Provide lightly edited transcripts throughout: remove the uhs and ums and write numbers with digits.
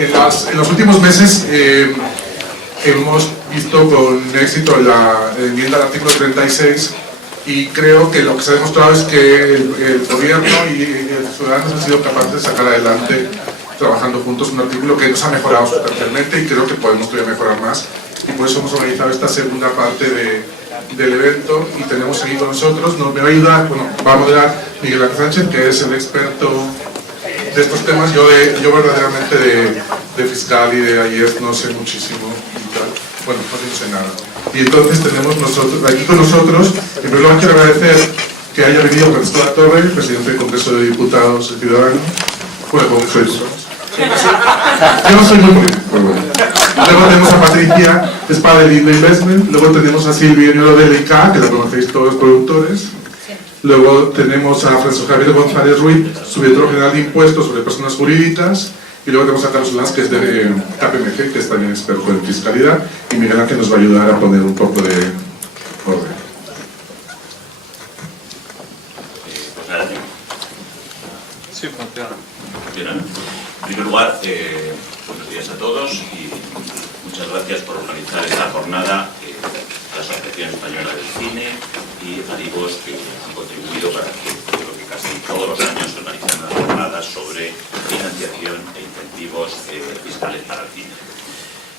En los últimos meses hemos visto con éxito la enmienda al artículo 36 y creo que lo que se ha demostrado es que el gobierno y los ciudadanos han sido capaces de sacar adelante, trabajando juntos, un artículo que nos ha mejorado sustancialmente y creo que podemos todavía mejorar más. Y por eso hemos organizado esta segunda parte del evento y tenemos aquí con nosotros, me va a ayudar, va a moderar Miguel Ángel Sánchez, que es el experto de estos temas. Yo verdaderamente de fiscal y de AIEF no sé muchísimo y tal. Bueno, no sé nada. Y entonces tenemos aquí con nosotros, en primer lugar quiero agradecer que haya venido Francisco La Torre, presidente del Congreso de Diputados y Ciudadanos. Bueno, Congreso de Diputados. Yo no soy muy político, pero bueno. Luego tenemos a Patricia Espada de Linda Investment, luego tenemos a Silvia Niolo de LK, que la conocéis todos los productores. Luego tenemos a Francisco Javier González Ruiz, subdirector general de impuestos sobre personas jurídicas. Y luego tenemos a Carlos Lanz, que es de KPMG, que es también experto en fiscalidad. Y Miguel Ángel nos va a ayudar a poner un poco de orden. Pues nada, sí, funciona. En primer lugar, buenos días a todos y muchas gracias por organizar esta jornada, la Asociación Española del Cine y Arigos, que han contribuido para que creo que casi todos los años se organizan unas jornadas sobre financiación e incentivos fiscales para el cine.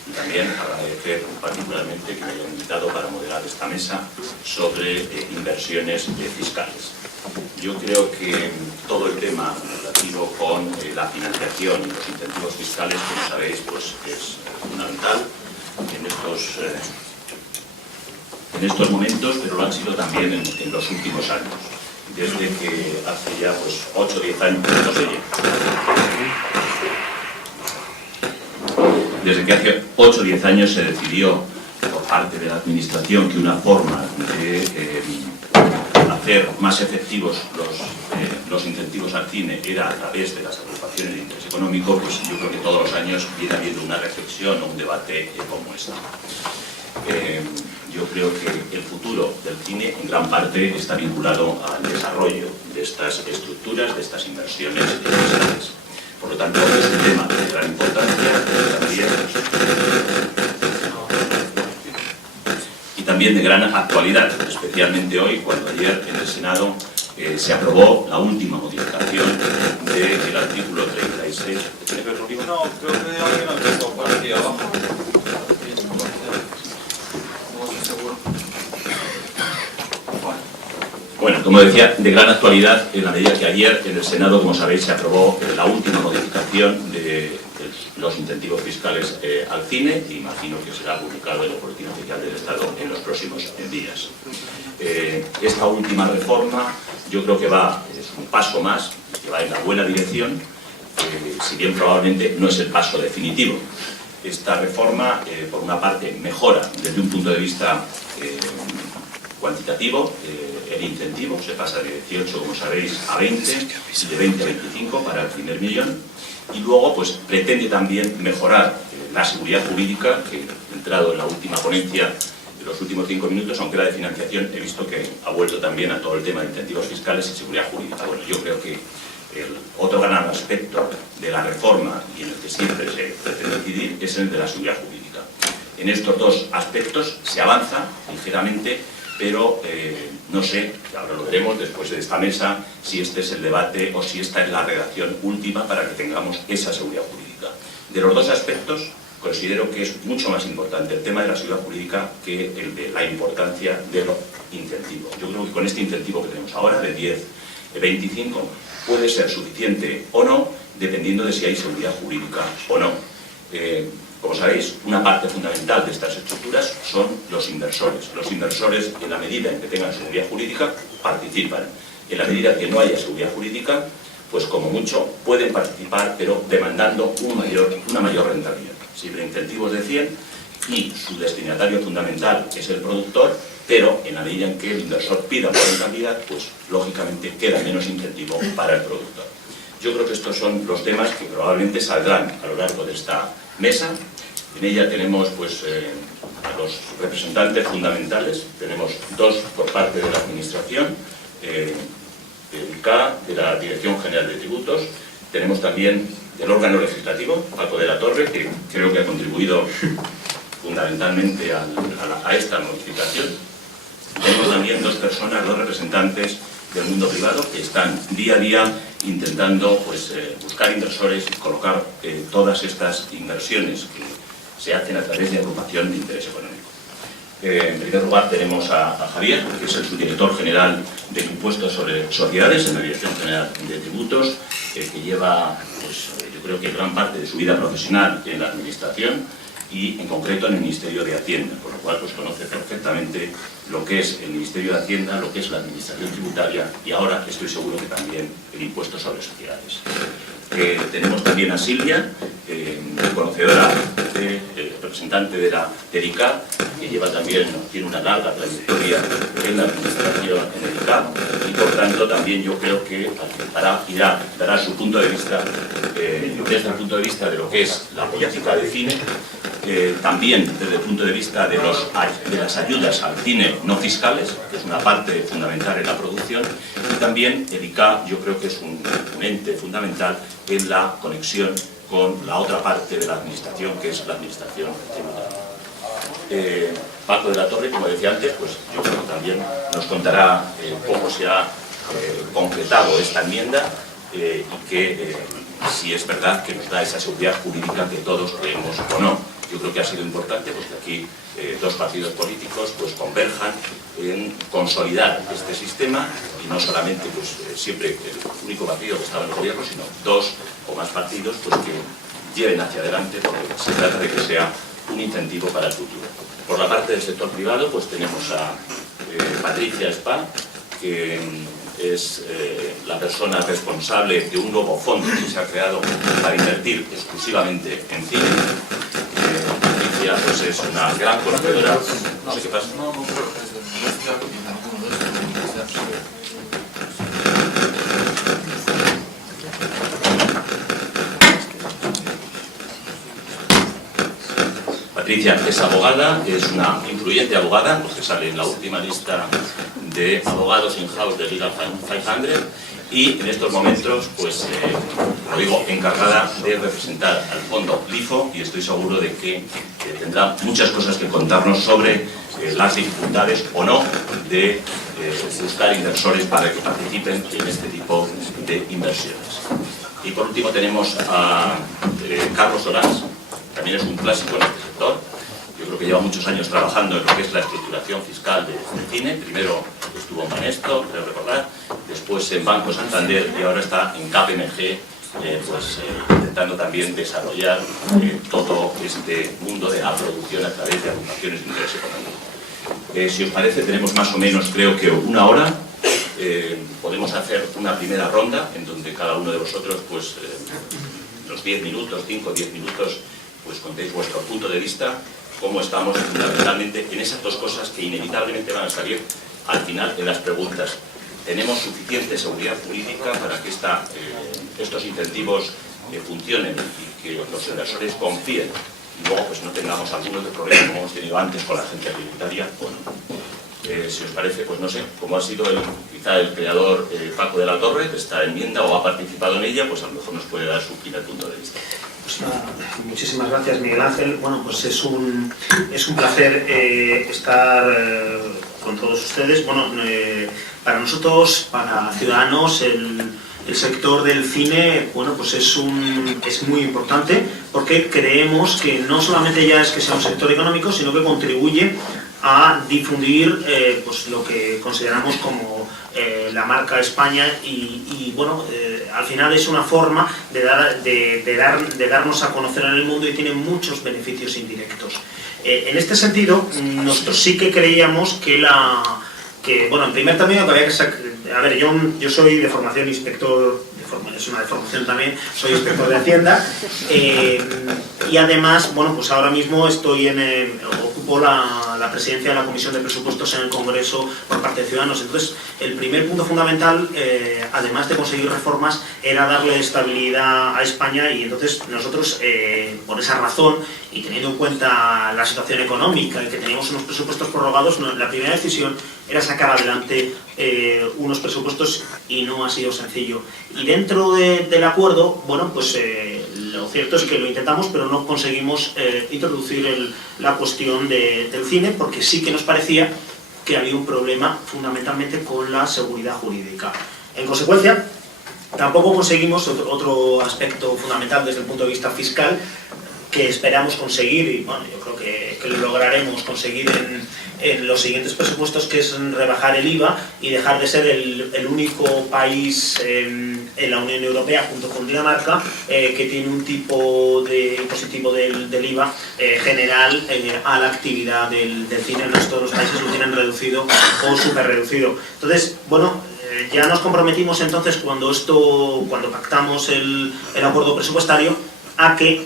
Y también agradecer particularmente que me hayan invitado para moderar esta mesa sobre inversiones fiscales. Yo creo que todo el tema relativo con la financiación y los incentivos fiscales, como sabéis, pues es fundamental en estos momentos, pero lo han sido también en los últimos años. Desde que hace ya 8 o 10 años, no sé, desde que hace 8 o 10 años se decidió por parte de la Administración que una forma de hacer más efectivos los incentivos al cine era a través de las agrupaciones de interés económico, pues yo creo que todos los años viene habiendo una reflexión o un debate como esta. Yo creo que el futuro del cine en gran parte está vinculado al desarrollo de estas estructuras, de estas inversiones fiscales. Por lo tanto, es un tema de gran importancia y también de gran actualidad, especialmente hoy, cuando ayer en el Senado se aprobó la última modificación del artículo 36. ¿Tiene que ver conmigo? No, creo que hoy no empezó por aquí abajo. Bueno, como decía, de gran actualidad en la medida que ayer en el Senado, como sabéis, se aprobó la última modificación de los incentivos fiscales al cine, y imagino que será publicado en el Boletín Oficial del Estado en los próximos días. Esta última reforma yo creo que es un paso más, que va en la buena dirección, si bien probablemente no es el paso definitivo. Esta reforma, por una parte, mejora desde un punto de vista cuantitativo, el incentivo se pasa de 18, como sabéis, a 20, y de 20 a 25 para el primer millón, y luego pues pretende también mejorar la seguridad jurídica, que he entrado en la última ponencia de los últimos 5 minutos, aunque la de financiación he visto que ha vuelto también a todo el tema de incentivos fiscales y seguridad jurídica. Bueno, yo creo que el otro gran aspecto de la reforma y en el que siempre se pretende incidir es el de la seguridad jurídica. En estos dos aspectos se avanza ligeramente, pero no sé, ahora lo veremos después de esta mesa, si este es el debate o si esta es la redacción última para que tengamos esa seguridad jurídica. De los dos aspectos, considero que es mucho más importante el tema de la seguridad jurídica que el de la importancia de los incentivos. Yo creo que con este incentivo que tenemos ahora, de 10, de 25, puede ser suficiente o no, dependiendo de si hay seguridad jurídica o no. Como sabéis, una parte fundamental de estas estructuras son los inversores. Los inversores, en la medida en que tengan seguridad jurídica, participan. En la medida que no haya seguridad jurídica, pues como mucho pueden participar, pero demandando una mayor rentabilidad. Si el incentivo es de 100 y su destinatario fundamental es el productor, pero en la medida en que el inversor pida por rentabilidad, pues lógicamente queda menos incentivo para el productor. Yo creo que estos son los temas que probablemente saldrán a lo largo de esta mesa. En ella tenemos pues, a los representantes fundamentales, tenemos 2 por parte de la Administración, del ICA, de la Dirección General de Tributos, tenemos también del órgano legislativo, Paco de la Torre, que creo que ha contribuido fundamentalmente a esta modificación. Tenemos también dos personas, dos representantes del mundo privado que están día a día intentando pues, buscar inversores y colocar todas estas inversiones que se hacen a través de agrupación de interés económico. En primer lugar tenemos a Javier, que es el subdirector general de Impuestos sobre Sociedades en la Dirección General de Tributos, que lleva, pues, yo creo que gran parte de su vida profesional en la administración y en concreto en el Ministerio de Hacienda, por lo cual pues, conoce perfectamente lo que es el Ministerio de Hacienda, lo que es la administración tributaria y ahora estoy seguro que también el impuesto sobre sociedades. Tenemos también a Silvia, conocedora, representante de la EDICAP, que tiene una larga trayectoria en la administración en el ICAP y por tanto también yo creo que dará su punto de vista desde el punto de vista de lo que es la política de cine, también desde el punto de vista de las ayudas al cine no fiscales, que es una parte fundamental en la producción, y también el ICAP yo creo que es un ente fundamental en la conexión con la otra parte de la administración, que es la administración tributaria. Paco de la Torre, como decía antes, pues yo creo que también nos contará cómo se ha concretado esta enmienda y que si es verdad que nos da esa seguridad jurídica que todos creemos o no. Yo creo que ha sido importante porque aquí dos partidos políticos pues converjan en consolidar este sistema y no solamente pues siempre el único partido que estaba en el gobierno, sino dos o más partidos pues que lleven hacia adelante porque se trata de que sea un incentivo para el futuro. Por la parte del sector privado pues tenemos a Patricia Spa, que es la persona responsable de un nuevo fondo que se ha creado para invertir exclusivamente en cine. Patricia pues, es una gran conocedora. No sé qué pasa. No creo que sea ninguno de estos. Patricia es abogada, es una influyente abogada, que sale en la última lista de abogados in-house de Legal 500 y en estos momentos, pues, lo digo, encargada de representar al fondo LIFO y estoy seguro de que tendrá muchas cosas que contarnos sobre las dificultades o no de buscar inversores para que participen en este tipo de inversiones. Y por último tenemos a Carlos Orás, también es un clásico en este sector. Yo creo que lleva muchos años trabajando en lo que es la estructuración fiscal de cine. Primero estuvo en Banesto, creo recordar, después en Banco Santander y ahora está en KPMG, intentando también desarrollar todo este mundo de la producción a través de agrupaciones de interés económico. Si os parece, tenemos más o menos, creo que una hora. Podemos hacer una primera ronda en donde cada uno de vosotros, pues, los 10 minutos, 5 o 10 minutos, pues contéis vuestro punto de vista, cómo estamos fundamentalmente en esas dos cosas que inevitablemente van a salir al final en las preguntas. ¿Tenemos suficiente seguridad jurídica para que estos incentivos funcionen y que los inversores confíen y luego pues no tengamos algunos de problemas como hemos tenido antes con la agencia tributaria o no? Si os parece, pues no sé, como ha sido quizá el creador Paco de la Torre de esta enmienda o ha participado en ella, pues a lo mejor nos puede dar su primer punto de vista. Pues nada, muchísimas gracias, Miguel Ángel. Bueno, pues es un placer estar con todos ustedes. Bueno, para nosotros, para Ciudadanos, el sector del cine, bueno, pues es muy importante porque creemos que no solamente ya es que sea un sector económico, sino que contribuye a difundir pues lo que consideramos como la marca España y bueno, al final es una forma de darnos a conocer en el mundo y tiene muchos beneficios indirectos. En este sentido, nosotros sí que creíamos que bueno, en primer término que había que a ver, yo soy de formación inspector, es una deformación también, soy inspector de Hacienda y además, bueno, pues ahora mismo estoy ocupo la presidencia de la Comisión de Presupuestos en el Congreso por parte de Ciudadanos. Entonces, el primer punto fundamental, además de conseguir reformas, era darle estabilidad a España y entonces nosotros, por esa razón y teniendo en cuenta la situación económica y que teníamos unos presupuestos prorrogados, la primera decisión era sacar adelante unos presupuestos y no ha sido sencillo. Y dentro del acuerdo, bueno, pues lo cierto es que lo intentamos, pero no conseguimos introducir la cuestión del cine, porque sí que nos parecía que había un problema fundamentalmente con la seguridad jurídica. En consecuencia, tampoco conseguimos otro aspecto fundamental desde el punto de vista fiscal que esperamos conseguir, y bueno, yo creo que lo lograremos conseguir en los siguientes presupuestos, que es rebajar el IVA y dejar de ser el único país en la Unión Europea, junto con Dinamarca, que tiene un tipo de impositivo del IVA general a la actividad del cine. El resto de los países lo tienen reducido o súper reducido. Entonces, bueno, ya nos comprometimos entonces cuando pactamos el acuerdo presupuestario a que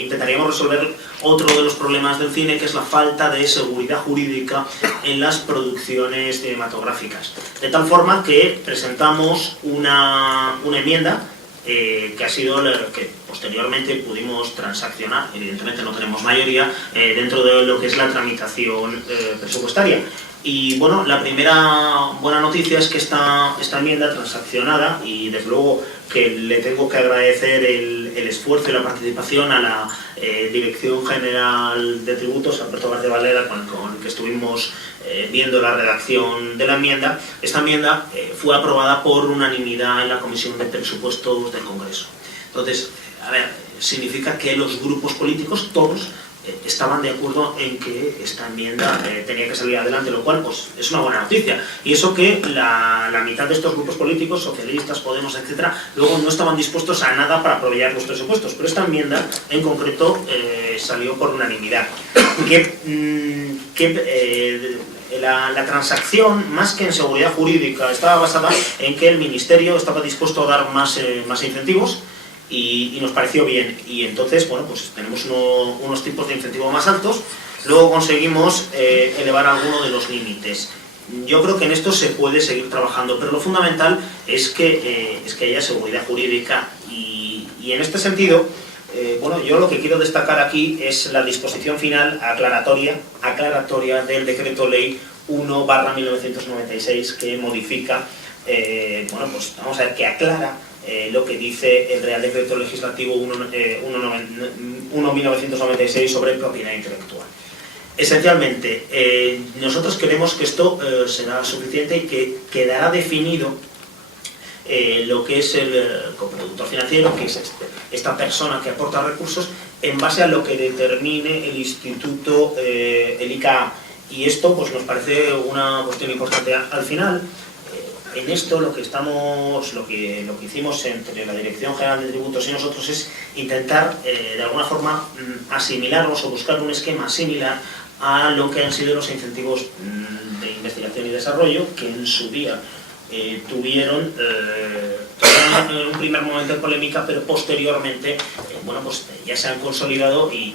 intentaríamos resolver otro de los problemas del cine, que es la falta de seguridad jurídica en las producciones cinematográficas. De tal forma que presentamos una enmienda que ha sido que posteriormente pudimos transaccionar. Evidentemente no tenemos mayoría dentro de lo que es la tramitación presupuestaria. Y bueno, la primera buena noticia es que esta enmienda transaccionada, y desde luego que le tengo que agradecer el esfuerzo y la participación a la Dirección General de Tributos, Alberto García Valera, con el que estuvimos viendo la redacción de la enmienda. Esta enmienda fue aprobada por unanimidad en la Comisión de Presupuestos del Congreso. Entonces, a ver, significa que los grupos políticos, todos, estaban de acuerdo en que esta enmienda tenía que salir adelante, lo cual pues es una buena noticia. Y eso que la mitad de estos grupos políticos, socialistas, Podemos, etcétera, luego no estaban dispuestos a nada para aprobar los presupuestos, pero esta enmienda en concreto salió por unanimidad. La transacción, más que en seguridad jurídica, estaba basada en que el Ministerio estaba dispuesto a dar más incentivos, y nos pareció bien. Y entonces, bueno, pues tenemos unos tipos de incentivo más altos. Luego conseguimos elevar alguno de los límites. Yo creo que en esto se puede seguir trabajando, pero lo fundamental es que haya seguridad jurídica. Y en este sentido, bueno, yo lo que quiero destacar aquí es la disposición final aclaratoria del Decreto Ley 1/1996, que modifica, bueno, pues vamos a ver, que aclara lo que dice el Real Decreto Legislativo 1/1996 sobre propiedad intelectual. Esencialmente, nosotros creemos que esto será suficiente y que quedará definido lo que es el coproductor financiero, que es esta persona que aporta recursos, en base a lo que determine el Instituto, el ICA. Y esto pues nos parece una cuestión importante. Al final, en esto lo que hicimos entre la Dirección General de Tributos y nosotros es intentar de alguna forma asimilarlos o buscar un esquema similar a lo que han sido los incentivos de investigación y desarrollo, que en su día tuvieron en un primer momento de polémica, pero posteriormente bueno, pues ya se han consolidado y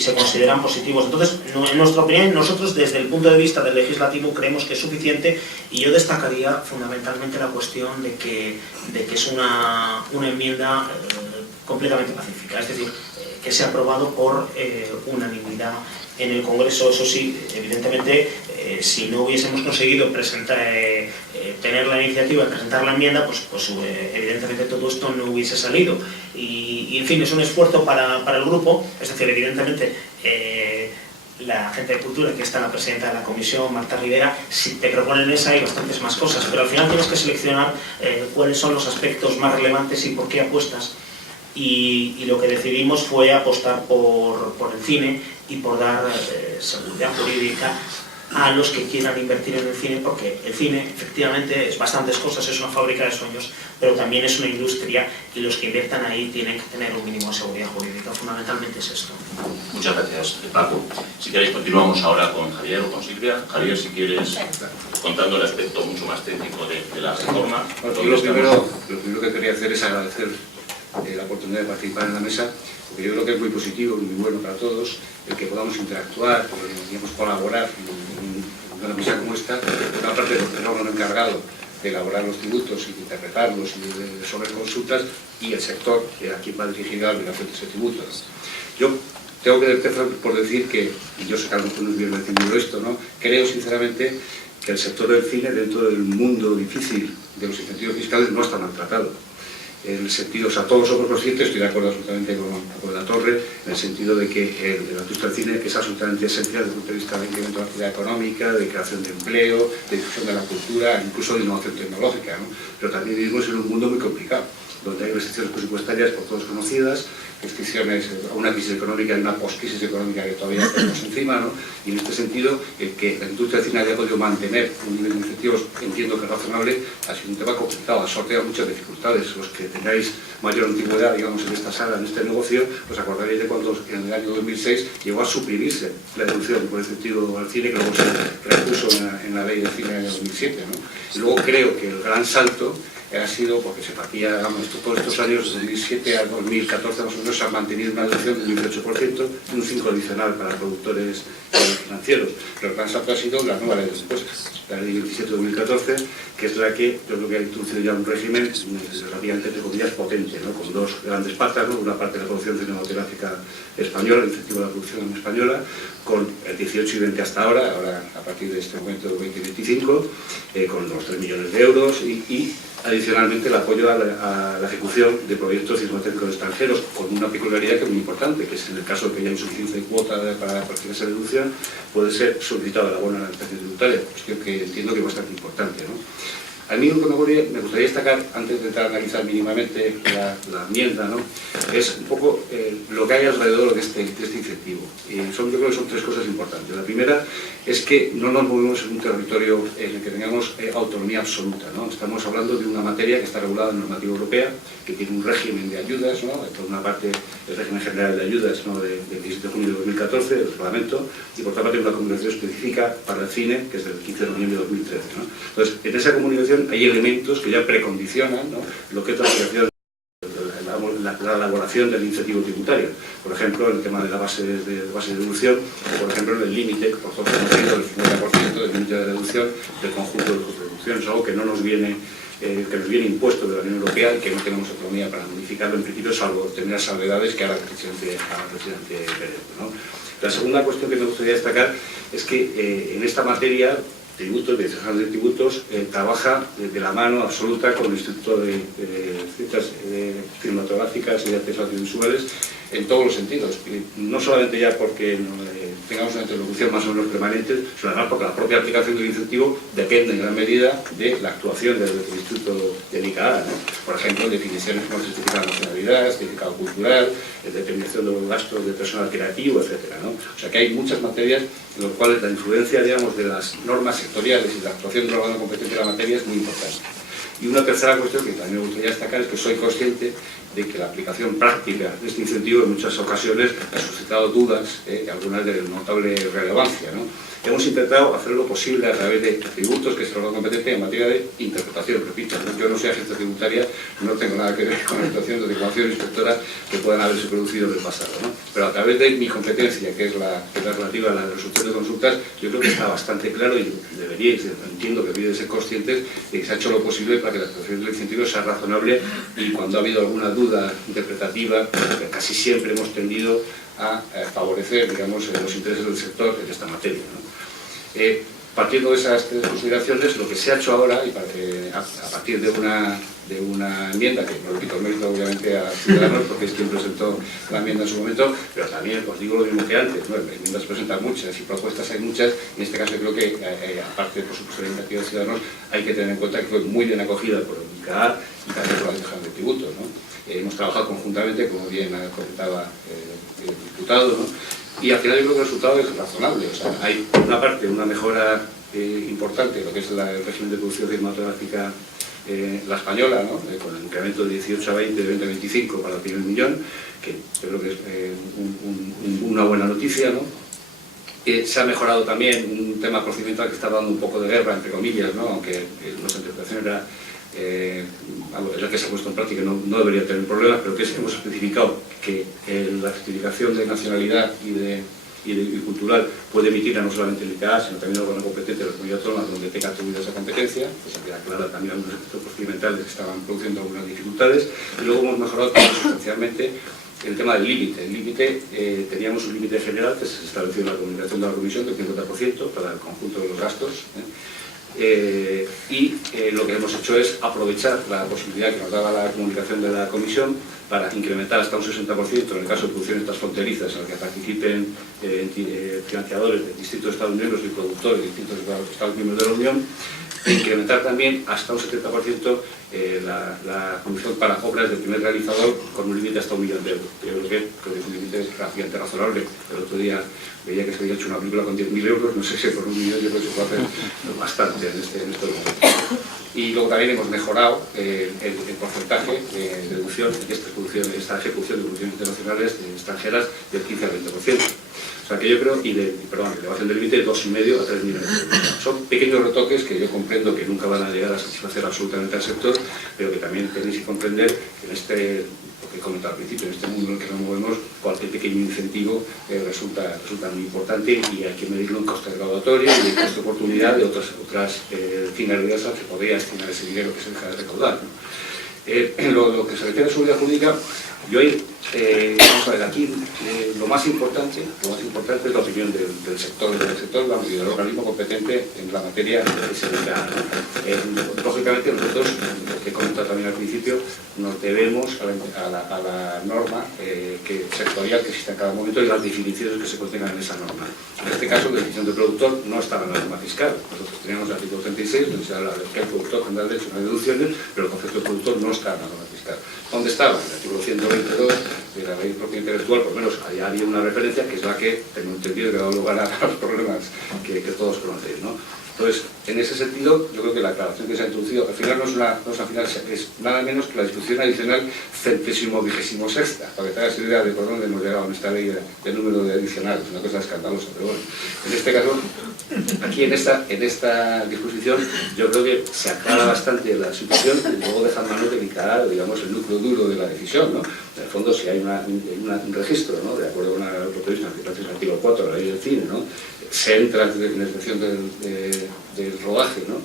se consideran positivos. Entonces, en nuestra opinión, nosotros desde el punto de vista del legislativo creemos que es suficiente, y yo destacaría fundamentalmente la cuestión de que es una enmienda completamente pacífica, es decir, que se ha aprobado por unanimidad en el Congreso. Eso sí, evidentemente, si no hubiésemos conseguido tener la iniciativa de presentar la enmienda, pues evidentemente todo esto no hubiese salido. Y en fin, es un esfuerzo para el grupo. Es decir, evidentemente, la gente de Cultura, que está la presidenta de la comisión, Marta Rivera, si te proponen esa hay bastantes más cosas, pero al final tienes que seleccionar cuáles son los aspectos más relevantes y por qué apuestas. Y lo que decidimos fue apostar por el cine y por dar seguridad jurídica a los que quieran invertir en el cine, porque el cine efectivamente es bastantes cosas, es una fábrica de sueños, pero también es una industria, y los que inviertan ahí tienen que tener un mínimo de seguridad jurídica. Fundamentalmente es esto. Muchas gracias, Paco. Si queréis continuamos ahora con Javier o con Silvia. Javier, si quieres, contando el aspecto mucho más técnico de la reforma. Bueno, lo primero que quería hacer es agradecer la oportunidad de participar en la mesa, porque yo creo que es muy positivo y muy bueno para todos el que podamos interactuar, digamos, colaborar en una mesa como esta. Por una parte, el órgano encargado de elaborar los tributos y de interpretarlos y de resolver consultas, y el sector, que a quien va dirigida la obligación de ese tributo. Yo tengo que empezar por decir que, y yo sé que a lo mejor no es bien recibido esto, ¿no? Creo sinceramente que el sector del cine, dentro del mundo difícil de los incentivos fiscales, no está maltratado. en el sentido, o sea, todos somos conscientes, estoy de acuerdo absolutamente con la Torre, en el sentido de que la industria del cine es absolutamente esencial desde el punto de vista de incremento de la actividad económica, de creación de empleo, de difusión de la cultura, incluso de innovación tecnológica, ¿no? Pero también vivimos en un mundo muy complicado, donde hay restricciones presupuestarias por todos conocidas, restricciones a una crisis económica y una post-crisis económica que todavía tenemos encima, ¿no? Y en este sentido, el que la industria del cine haya podido mantener un nivel de incentivos, entiendo que razonable, ha sido un tema complicado, ha sorteado muchas dificultades. Los que tengáis mayor antigüedad, digamos, en esta sala, en este negocio, os acordaréis de cuando en el año 2006 llegó a suprimirse la deducción por incentivo al cine, que luego se repuso en la ley del cine de 2007, ¿no? Y luego creo que el gran salto ha sido porque se partía, digamos, todos estos años, de 2007 a 2014 más o menos, se ha mantenido una deducción del 18% y un 5% adicional para productores financieros. Pero el gran salto ha sido la nueva ley de impuestos, la ley 17-2014, que es la que yo creo que ha introducido ya un régimen relativamente, entre comillas, potente, ¿no? Con dos grandes patas, ¿no? Una parte de la producción cinematográfica española, el incentivo a la producción española, con el 18 y 20 hasta ahora a partir de este momento 2025, con los 3 millones de euros y adicionalmente el apoyo a la ejecución de proyectos cinematográficos extranjeros, con una peculiaridad que es muy importante, que es en el caso de que haya insuficiencia de cuota para partir esa deducción, puede ser solicitado el abono a la administración tributaria, cuestión que entiendo que es bastante importante, ¿no? A mí lo que me gustaría destacar, antes de entrar a analizar mínimamente la enmienda, ¿no? Es un poco lo que hay alrededor de este incentivo. Y yo creo que son tres cosas importantes. La primera es que no nos movemos en un territorio en el que tengamos autonomía absoluta, ¿no? Estamos hablando de una materia que está regulada en normativa europea, que tiene un régimen de ayudas, ¿no? Por una parte el régimen general de ayudas, ¿no? del 17 de junio de 2014, del reglamento, y por otra parte una comunicación específica para el cine, que es del 15 de noviembre de 2013, ¿no? Entonces, en esa comunicación hay elementos que ya precondicionan, ¿no? Lo que es la aplicación, la elaboración del incentivo tributario. Por ejemplo, el tema de la base de deducción, o por ejemplo, el límite, por todos conocido, del 50% del límite de deducción del conjunto de las deducciones, algo que no nos viene que nos viene impuesto de la Unión Europea y que no tenemos autonomía para modificarlo en principio, salvo tener salvedades que haga el presidente Pérez, ¿no? La segunda cuestión que me gustaría destacar es que en esta materia tributos, dirección de tributos, trabaja de la mano absoluta con el Instituto de Ciencias Cinematográficas y de Artes Audiovisuales en todos los sentidos. Y no solamente ya porque tengamos una interlocución más o menos permanente, sino además porque la propia aplicación del incentivo depende en gran medida de la actuación del Instituto del ICAA, ¿no? Por ejemplo, definiciones como el certificado de nacionalidad, certificado cultural, determinación de los gastos de personal creativo, etcétera, ¿no? O sea que hay muchas materias en las cuales la influencia, digamos, de las normas sectoriales y la actuación del órgano competente de la materia es muy importante. Y una tercera cuestión que también me gustaría destacar es que soy consciente de que la aplicación práctica de este incentivo en muchas ocasiones ha suscitado dudas, algunas de notable relevancia, ¿no? Hemos intentado hacer lo posible a través de tributos, que es el órgano competente en materia de interpretación. Repito, yo no soy agente tributaria, no tengo nada que ver con la situación de adecuación inspectora que puedan haberse producido en el pasado, ¿no? Pero a través de mi competencia, que es la relativa a la resolución de consultas, yo creo que está bastante claro y deberíais, entiendo que deberíais ser conscientes de que se ha hecho lo posible para que la actuación del incentivo sea razonable y cuando ha habido alguna duda interpretativa, casi siempre hemos tendido a favorecer, digamos, los intereses del sector en esta materia, ¿no? Partiendo de esas tres consideraciones, lo que se ha hecho ahora, y a partir de una enmienda, que no le quito el mérito obviamente a Ciudadanos, porque es quien presentó la enmienda en su momento, pero también os digo lo mismo que antes, ¿no? Enmiendas se presentan muchas y propuestas hay muchas, y en este caso creo que, aparte por supuesto de la iniciativa de Ciudadanos, hay que tener en cuenta que fue muy bien acogida por el ICAA y también por la Dirección de Tributos, ¿no? Hemos trabajado conjuntamente, como bien comentaba el diputado, ¿no? Y al final yo creo que el resultado es razonable. O sea, hay una parte, una mejora importante, lo que es el régimen de producción cinematográfica, la española, ¿no? Con el incremento de 18 a 20, de 20 a 25 para el primer millón, que yo creo que es una buena noticia, ¿no? Se ha mejorado también un tema procedimental que está dando un poco de guerra, entre comillas, ¿no? Aunque nuestra interpretación era es la que se ha puesto en práctica, no debería tener problemas, pero que hemos especificado que la certificación de nacionalidad y cultural puede emitir no solamente el ICAA, sino también el órgano competente de la comunidad autónoma donde tenga atribuida esa competencia, pues queda clara también algunos aspectos procedimentales que estaban produciendo algunas dificultades, y luego hemos mejorado sustancialmente el tema del límite. El límite, teníamos un límite general que se estableció en la comunicación de la Comisión del 50% para el conjunto de los gastos, Lo que hemos hecho es aprovechar la posibilidad que nos daba la comunicación de la Comisión para incrementar hasta un 60% en el caso de producciones transfronterizas en las que participen financiadores de distintos Estados miembros y productores de distintos Estados miembros de la Unión, e incrementar también hasta un 70% la producción para obras del primer realizador con un límite hasta 1 millón de euros. Yo creo que es un límite relativamente razonable. El otro día veía que se había hecho una película con 10.000 euros, no sé si por 1 millón yo creo que se puede hacer bastante en estos momentos. Y luego también hemos mejorado el porcentaje de deducción en esta ejecución de producciones internacionales extranjeras del 15 al 20%. O sea que yo creo, elevación del límite de 2,5 a 3 millones de euros. Son pequeños retoques que yo comprendo que nunca van a llegar a satisfacer absolutamente al sector, pero que también tenéis que comprender que en este, lo que he comentado al principio, en este mundo en el que nos movemos, cualquier pequeño incentivo resulta muy importante y hay que medirlo en coste graduatorio y en coste de oportunidad de otras finalidades a las que podría destinar ese dinero que se deja de recaudar, ¿no? Lo que se refiere a seguridad jurídica, yo vamos a ver, aquí lo más importante es la opinión del sector, y del organismo competente en la materia de seguridad. Lógicamente nosotros, que he comentado también al principio, nos debemos a la norma sectorial que existe en cada momento y las definiciones que se contengan en esa norma. En este caso, la definición de productor no estaba en la norma fiscal. Nosotros teníamos el artículo 36, donde se habla de que el productor tendrá derecho a unas deducciones, pero el concepto de productor no está en la norma fiscal. ¿Dónde estaba? En el artículo 122 de la ley de propiedad intelectual, por lo menos había una referencia que es la que tengo entendido que ha dado lugar a los problemas que todos conocéis, ¿no? Entonces, en ese sentido, yo creo que la aclaración que se ha introducido, al final es nada menos que la disposición adicional 126ª, para que te hagas idea de por dónde hemos llegado en esta ley del número de adicionales, una cosa escandalosa, pero bueno. En este caso, aquí en esta disposición, yo creo que se aclara bastante la situación y luego deja en manos delicada, digamos, el núcleo duro de la decisión, ¿no? En el fondo, si hay un registro, ¿no? De acuerdo con el protagonista, que es el artículo 4 de la ley del cine, ¿no? Se entra en la excepción del rodaje, ¿no?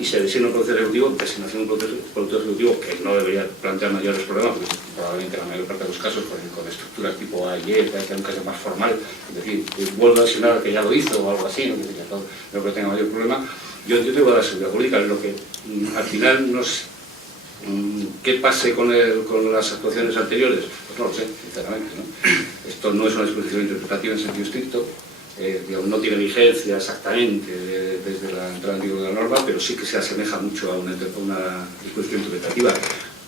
Y se designa un productor ejecutivo, designación de un productor ejecutivo que no debería plantear mayores problemas, porque probablemente la mayor parte de los casos con estructuras tipo A y E, que hay un caso más formal, es decir, vuelvo a designar al que ya lo hizo o algo así, no creo que tenga mayor problema. Yo tengo la seguridad jurídica, lo que al final nos... ¿Qué pase con las actuaciones anteriores? Pues no lo sé, sinceramente, ¿no? Esto no es una disposición interpretativa en sentido estricto, digamos, no tiene vigencia exactamente desde la entrada en vigor de la norma, pero sí que se asemeja mucho a una disposición interpretativa.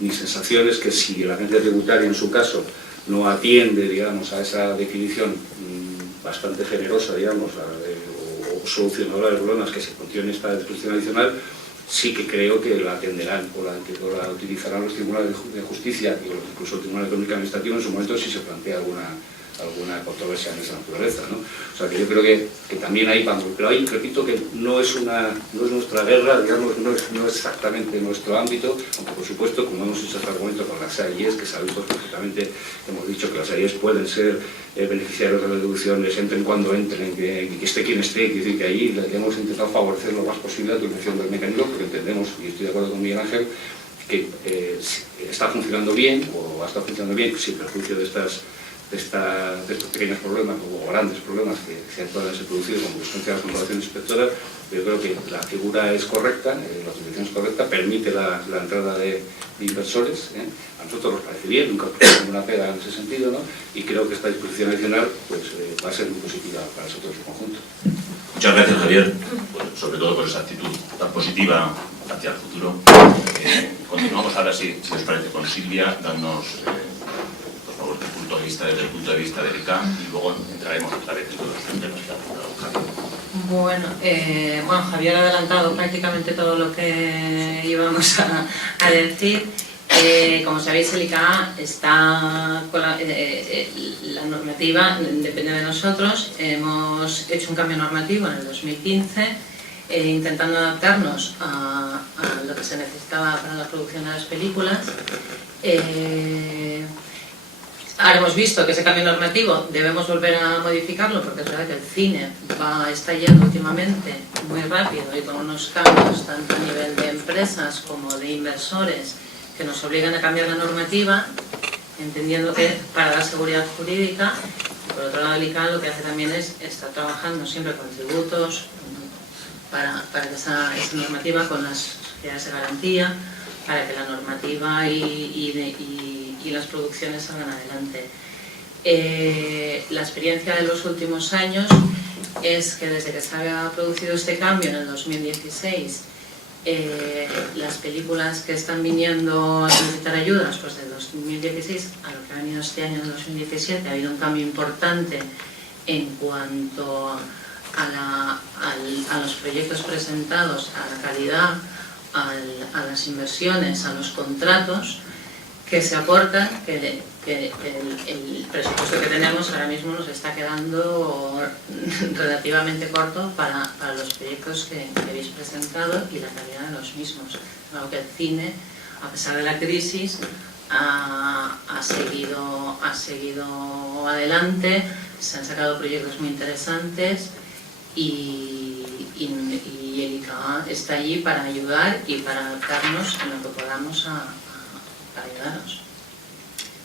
Mi sensación es que si la agencia tributaria en su caso no atiende, digamos, a esa definición bastante generosa, digamos, o solucionadora de problemas que se contiene en esta disposición adicional, sí que creo que la atenderán o la utilizarán los tribunales de justicia y incluso el Tribunal Económico Administrativo en su momento si se plantea alguna controversia en esa naturaleza, ¿no? O sea que yo creo que también ahí vamos, pero ahí repito que no es nuestra guerra, digamos, no es exactamente nuestro ámbito, aunque por supuesto, como hemos hecho este argumento con las AIEs, que sabéis perfectamente, hemos dicho que las AIEs pueden ser beneficiarios de las deducciones, entren cuando entren, que esté quien esté, quiere decir que ahí hemos intentado favorecer lo más posible la utilización del mecanismo, porque entendemos, y estoy de acuerdo con Miguel Ángel, que está funcionando bien, o ha estado funcionando bien, sin perjuicio de estos pequeños problemas o grandes problemas que puedan ser producidos como consecuencia de las comprobaciones inspectoras. Yo creo que la figura es correcta, la utilización es correcta, permite la entrada de inversores, a nosotros nos parece bien, nunca tenemos ninguna pega en ese sentido, ¿no? Y creo que esta disposición adicional pues, va a ser muy positiva para nosotros en conjunto. Muchas gracias, Javier, sobre todo por esa actitud tan positiva hacia el futuro. Continuamos ahora, si os parece, con Silvia, dándonos desde el punto de vista del ICA, y luego entraremos otra vez en todos los temas que ha apuntado Javier. Bueno, Javier ha adelantado prácticamente todo lo que íbamos a decir. Como sabéis, el ICA está con la normativa, depende de nosotros. Hemos hecho un cambio normativo en el 2015, intentando adaptarnos a lo que se necesitaba para la producción de las películas. Ahora hemos visto que ese cambio normativo debemos volver a modificarlo, porque es verdad que el cine está yendo últimamente muy rápido y con unos cambios tanto a nivel de empresas como de inversores que nos obligan a cambiar la normativa, entendiendo que para dar seguridad jurídica. Y por otro lado, el ICA lo que hace también es estar trabajando siempre con tributos, para que esa normativa, con las sociedades de garantía, para que la normativa y las producciones salgan adelante. La experiencia de los últimos años es que desde que se ha producido este cambio en el 2016, las películas que están viniendo a solicitar ayudas, pues de 2016 a lo que ha venido este año, en 2017, ha habido un cambio importante en cuanto a los proyectos presentados, a la calidad, a las inversiones, a los contratos que se aportan, que el presupuesto que tenemos ahora mismo nos está quedando relativamente corto para los proyectos que habéis presentado y la calidad de los mismos. Algo que el cine, a pesar de la crisis, ha seguido adelante, se han sacado proyectos muy interesantes y el ICA está allí para ayudar y para adaptarnos en lo que podamos para ayudaros.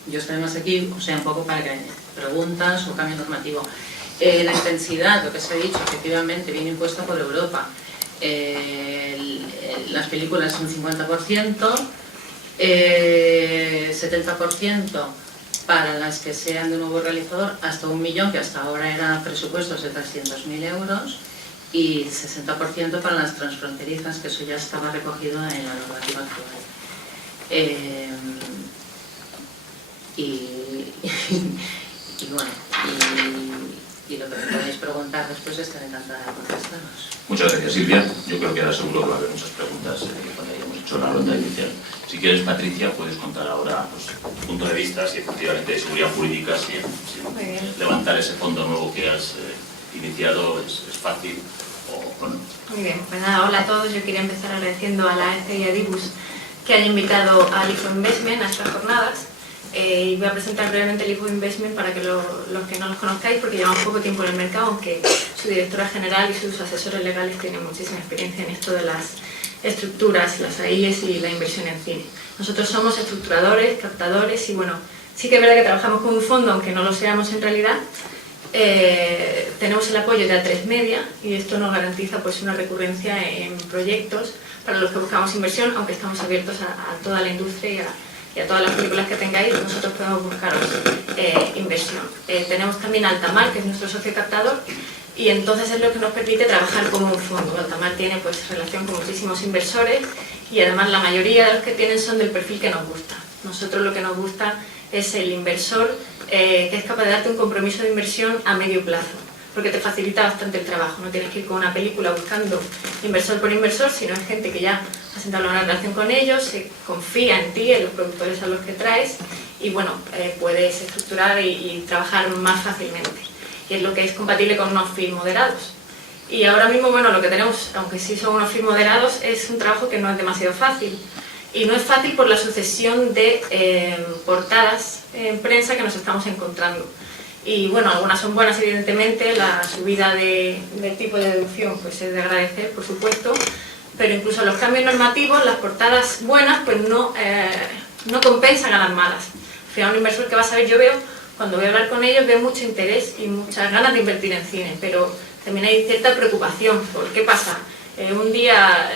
Yo estoy más aquí, o sea, un poco para que preguntas o cambio normativo. La intensidad, lo que se ha dicho, efectivamente, viene impuesta por Europa. Las películas son 50%, 70% para las que sean de nuevo realizador, hasta 1 millón, que hasta ahora eran presupuestos de 300.000 euros, y 60% para las transfronterizas, que eso ya estaba recogido en la normativa actual. Y lo que me podéis preguntar después estaré encantada de contestaros. Muchas gracias, Silvia. Yo creo que ahora seguro que va a haber muchas preguntas cuando hayamos hecho la ronda inicial. Si quieres, Patricia, puedes contar ahora tu punto de vista, si efectivamente de seguridad jurídica, si levantar ese fondo nuevo que has iniciado es fácil o no. Muy bien, pues nada, hola a todos. Yo quería empezar agradeciendo a la EFE y a Dibus que han invitado al IFO Investment a estas jornadas. Y voy a presentar brevemente el IFO Investment para que los que no los conozcáis, porque llevamos poco tiempo en el mercado, aunque su directora general y sus asesores legales tienen muchísima experiencia en esto de las estructuras, las AIES y la inversión en cine. Nosotros somos estructuradores, captadores y bueno, sí que es verdad que trabajamos con un fondo, aunque no lo seamos en realidad. Tenemos el apoyo de A3 Media y esto nos garantiza pues una recurrencia en proyectos para los que buscamos inversión, aunque estamos abiertos a toda la industria y a todas las películas que tengáis, nosotros podemos buscaros inversión. Tenemos también Altamar, que es nuestro socio captador, y entonces es lo que nos permite trabajar como un fondo. Altamar tiene pues relación con muchísimos inversores y además la mayoría de los que tienen son del perfil que nos gusta. Nosotros lo que nos gusta es el inversor que es capaz de darte un compromiso de inversión a medio plazo, porque te facilita bastante el trabajo. No tienes que ir con una película buscando inversor por inversor, sino es gente que ya has entablado una relación con ellos, se confía en ti, en los productores a los que traes y bueno, puedes estructurar y trabajar más fácilmente. Y es lo que es compatible con unos fees moderados. Y ahora mismo, bueno, lo que tenemos, aunque sí son unos fees moderados, es un trabajo que no es demasiado fácil. Y no es fácil por la sucesión de portadas en prensa que nos estamos encontrando. Y bueno, algunas son buenas, evidentemente, la subida del tipo de deducción pues es de agradecer, por supuesto, pero incluso los cambios normativos, las portadas buenas, pues no compensan a las malas. Al final, un inversor que va a saber, yo veo, cuando voy a hablar con ellos, veo mucho interés y muchas ganas de invertir en cine, pero también hay cierta preocupación por qué pasa. Un día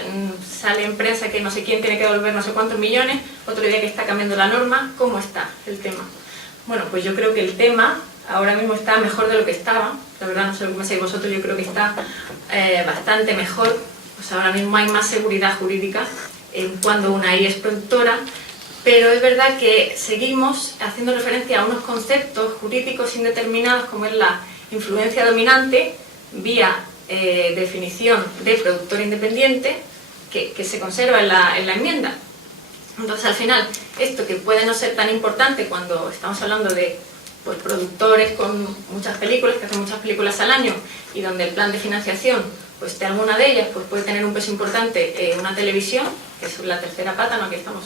sale en prensa que no sé quién tiene que devolver no sé cuántos millones, otro día que está cambiando la norma. ¿Cómo está el tema? Bueno, pues yo creo que el tema ahora mismo está mejor de lo que estaba. La verdad, no sé cómo pensáis vosotros, yo creo que está bastante mejor. Pues ahora mismo hay más seguridad jurídica en cuando una AI es productora, pero es verdad que seguimos haciendo referencia a unos conceptos jurídicos indeterminados como es la influencia dominante vía definición de productor independiente que se conserva en la enmienda. Entonces, al final, esto que puede no ser tan importante cuando estamos hablando de pues, productores con muchas películas, que hacen muchas películas al año y donde el plan de financiación, pues de alguna de ellas pues, puede tener un peso importante una televisión, que es la tercera pata, ¿no? Aquí estamos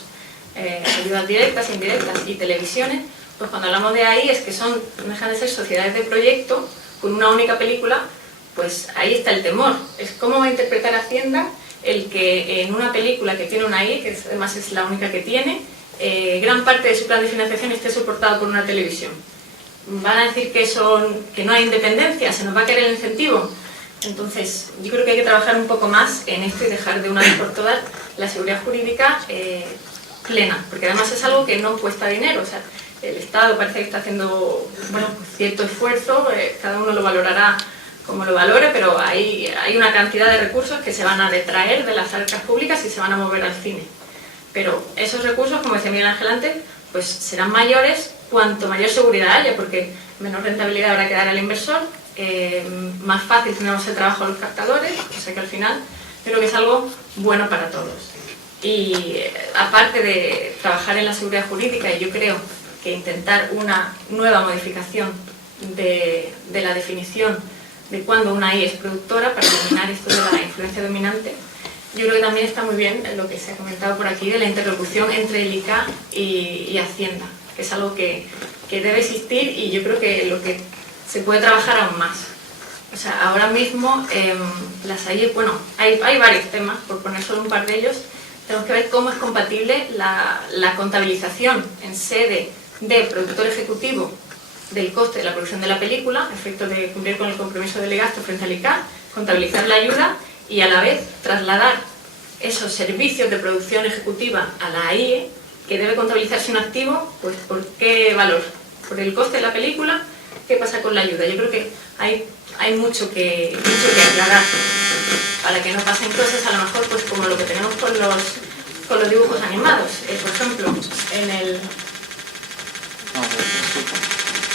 ayudas directas, indirectas y televisiones, pues cuando hablamos de ahí es que no dejan de ser sociedades de proyecto con una única película. Pues ahí está el temor. Es cómo va a interpretar Hacienda el que en una película que tiene una AI, que además es la única que tiene, gran parte de su plan de financiación esté soportado por una televisión. Van a decir que no hay independencia, se nos va a caer el incentivo. Entonces, yo creo que hay que trabajar un poco más en esto y dejar de una vez por todas la seguridad jurídica plena, porque además es algo que no cuesta dinero. O sea, el Estado parece que está haciendo, bueno, pues cierto esfuerzo, cada uno lo valorará como lo valore, pero hay una cantidad de recursos que se van a detraer de las arcas públicas y se van a mover al cine. Pero esos recursos, como decía Miguel Ángel antes, pues serán mayores cuanto mayor seguridad haya, porque menos rentabilidad habrá que dar al inversor, más fácil tenemos el trabajo de los captadores, o sea que al final yo creo que es algo bueno para todos. Y aparte de trabajar en la seguridad jurídica, yo creo que intentar una nueva modificación de la definición de cuándo una I es productora para eliminar esto de la influencia dominante, yo creo que también está muy bien lo que se ha comentado por aquí de la interlocución entre el ICA y Hacienda, que es algo que debe existir y yo creo que lo que se puede trabajar aún más. O sea, ahora mismo las AI, bueno, hay varios temas, por poner solo un par de ellos. Tenemos que ver cómo es compatible la contabilización en sede de productor ejecutivo del coste de la producción de la película, a efectos de cumplir con el compromiso de gasto frente al ICA, contabilizar la ayuda y a la vez trasladar esos servicios de producción ejecutiva a la AIE, que debe contabilizarse un activo, pues ¿por qué valor? ¿Por el coste de la película? ¿Qué pasa con la ayuda? Yo creo que hay mucho que aclarar para que no pasen cosas a lo mejor pues como lo que tenemos con los dibujos animados. Por ejemplo, en el...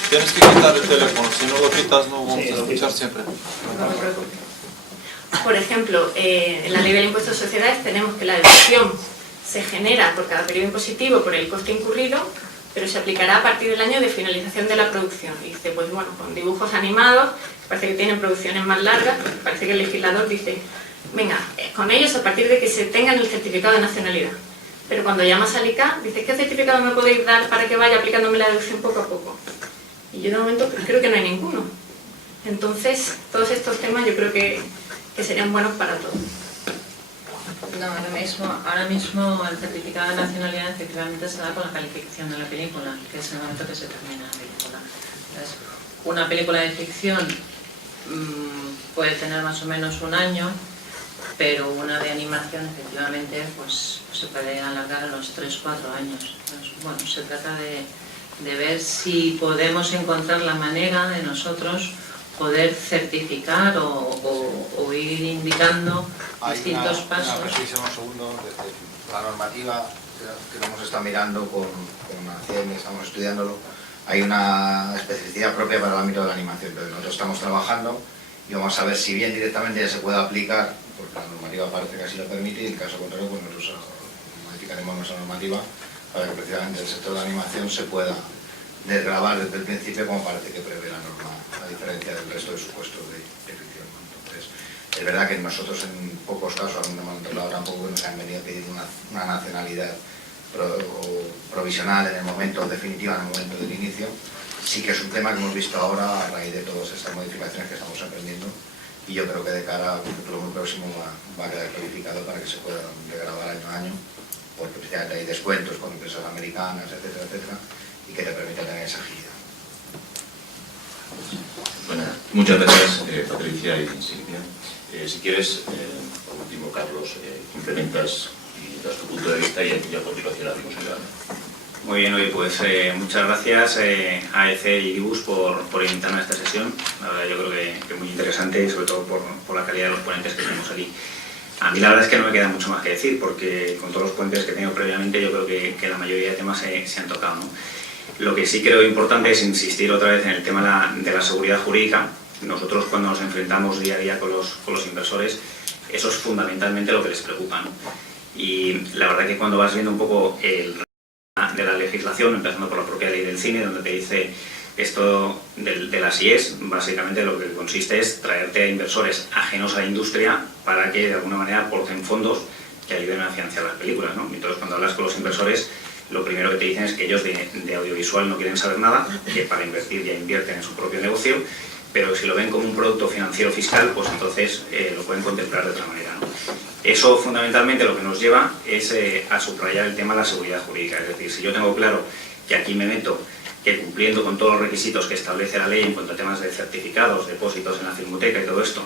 Tienes que quitar el teléfono, si no lo quitas no vamos a escuchar siempre. No me preocupes. Por ejemplo, en la ley del impuesto de sociedades tenemos que la deducción se genera por cada periodo impositivo por el coste incurrido, pero se aplicará a partir del año de finalización de la producción. Y dice, pues bueno, con dibujos animados, parece que tienen producciones más largas, parece que el legislador dice, venga, con ellos a partir de que se tengan el certificado de nacionalidad. Pero cuando llamas al ICA, dices, ¿qué certificado me podéis dar para que vaya aplicándome la deducción poco a poco? Y yo de momento creo que no hay ninguno. Entonces, todos estos temas yo creo que serían buenos para todos. No, ahora mismo el certificado de nacionalidad efectivamente se da con la calificación de la película, que es el momento que se termina la película. Entonces, una película de ficción puede tener más o menos un año, pero una de animación efectivamente pues se puede alargar a los 3-4 años. Entonces, bueno, se trata de ver si podemos encontrar la manera de nosotros poder certificar o ir indicando distintos pasos. Una precisión, un segundo, desde la normativa que lo hemos estado mirando con ACM, estamos estudiándolo, hay una especificidad propia para el ámbito de la animación. Entonces nosotros estamos trabajando y vamos a ver si bien directamente ya se puede aplicar, porque la normativa parece que así lo permite, y en caso contrario pues nosotros modificaremos nuestra normativa para que precisamente el sector de la animación se pueda desgravar desde el principio como parece que prevé la norma, a diferencia del resto de supuestos de ficción. Entonces, es verdad que nosotros en pocos casos, aún no hemos entrado tampoco, nos han venido a pedir una nacionalidad provisional en el momento definitivo, en el momento del inicio. Sí que es un tema que hemos visto ahora a raíz de todas estas modificaciones que estamos aprendiendo, y yo creo que de cara a un futuro muy próximo va a quedar clarificado para que se pueda desgravar año a año, porque precisamente hay descuentos con empresas americanas, etcétera, etcétera, y que te permita tener esa agilidad. Bueno, muchas gracias Patricia y Silvia. Si quieres, por último, Carlos, complementas y das tu punto de vista y a continuación abrimos el debate. Muy bien, oye, pues muchas gracias a AEC y IBUS por invitarme a esta sesión. La verdad, yo creo que muy interesante, sobre todo por la calidad de los ponentes que tenemos aquí. A mí la verdad es que no me queda mucho más que decir, porque con todos los ponentes que he tenido previamente yo creo que la mayoría de temas se han tocado, ¿no? Lo que sí creo importante es insistir otra vez en el tema de la seguridad jurídica. Nosotros cuando nos enfrentamos día a día con los inversores, eso es fundamentalmente lo que les preocupa, ¿no? Y la verdad que cuando vas viendo un poco de la legislación, empezando por la propia ley del cine, donde te dice esto de las IES, básicamente lo que consiste es traerte a inversores ajenos a la industria para que de alguna manera aporten fondos que ayuden a financiar las películas, ¿no? Entonces cuando hablas con los inversores, lo primero que te dicen es que ellos de audiovisual no quieren saber nada, que para invertir ya invierten en su propio negocio, pero si lo ven como un producto financiero fiscal, pues entonces lo pueden contemplar de otra manera, ¿no? Eso fundamentalmente lo que nos lleva es a subrayar el tema de la seguridad jurídica, es decir, si yo tengo claro que aquí me meto que cumpliendo con todos los requisitos que establece la ley en cuanto a temas de certificados, depósitos en la filmoteca y todo esto,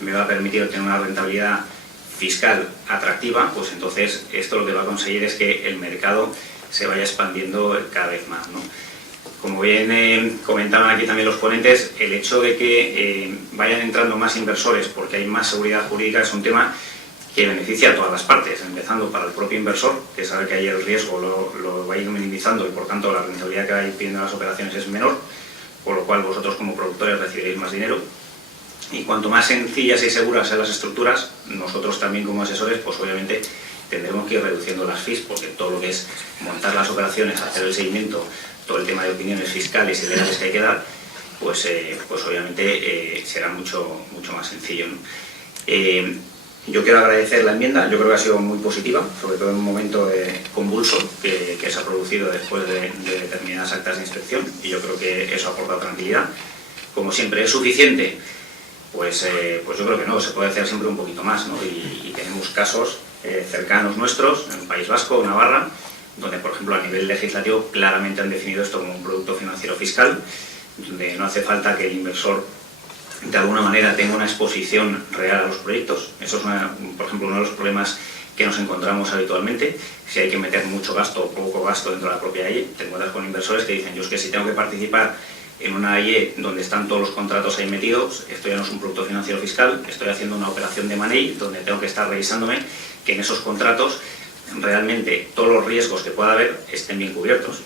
me va a permitir obtener una rentabilidad fiscal atractiva, pues entonces esto lo que va a conseguir es que el mercado se vaya expandiendo cada vez más, ¿no? Como bien comentaban aquí también los ponentes, el hecho de que vayan entrando más inversores porque hay más seguridad jurídica es un tema que beneficia a todas las partes, empezando para el propio inversor, que sabe que ahí el riesgo lo va a ir minimizando y por tanto la rentabilidad que va a ir pidiendo las operaciones es menor, por lo cual vosotros como productores recibiréis más dinero. Y cuanto más sencillas y seguras sean las estructuras, nosotros también como asesores, pues obviamente tendremos que ir reduciendo las fees, porque todo lo que es montar las operaciones, hacer el seguimiento, todo el tema de opiniones fiscales y legales que hay que dar, pues obviamente será mucho más sencillo, ¿no? Yo quiero agradecer la enmienda, yo creo que ha sido muy positiva, sobre todo en un momento convulso que se ha producido después de determinadas actas de inspección, y yo creo que eso aporta tranquilidad. Como siempre, ¿es suficiente? Pues yo creo que no, se puede hacer siempre un poquito más, ¿no? Y tenemos casos cercanos nuestros, en el País Vasco, Navarra, donde, por ejemplo, a nivel legislativo claramente han definido esto como un producto financiero fiscal, donde no hace falta que el inversor de alguna manera tenga una exposición real a los proyectos. Eso es, por ejemplo, uno de los problemas que nos encontramos habitualmente. Si hay que meter mucho gasto o poco gasto dentro de la propia AIE, te encuentras con inversores que dicen, yo es que si tengo que participar en una AIE donde están todos los contratos ahí metidos, esto ya no es un producto financiero fiscal, estoy haciendo una operación de money donde tengo que estar revisándome que en esos contratos realmente todos los riesgos que pueda haber estén bien cubiertos.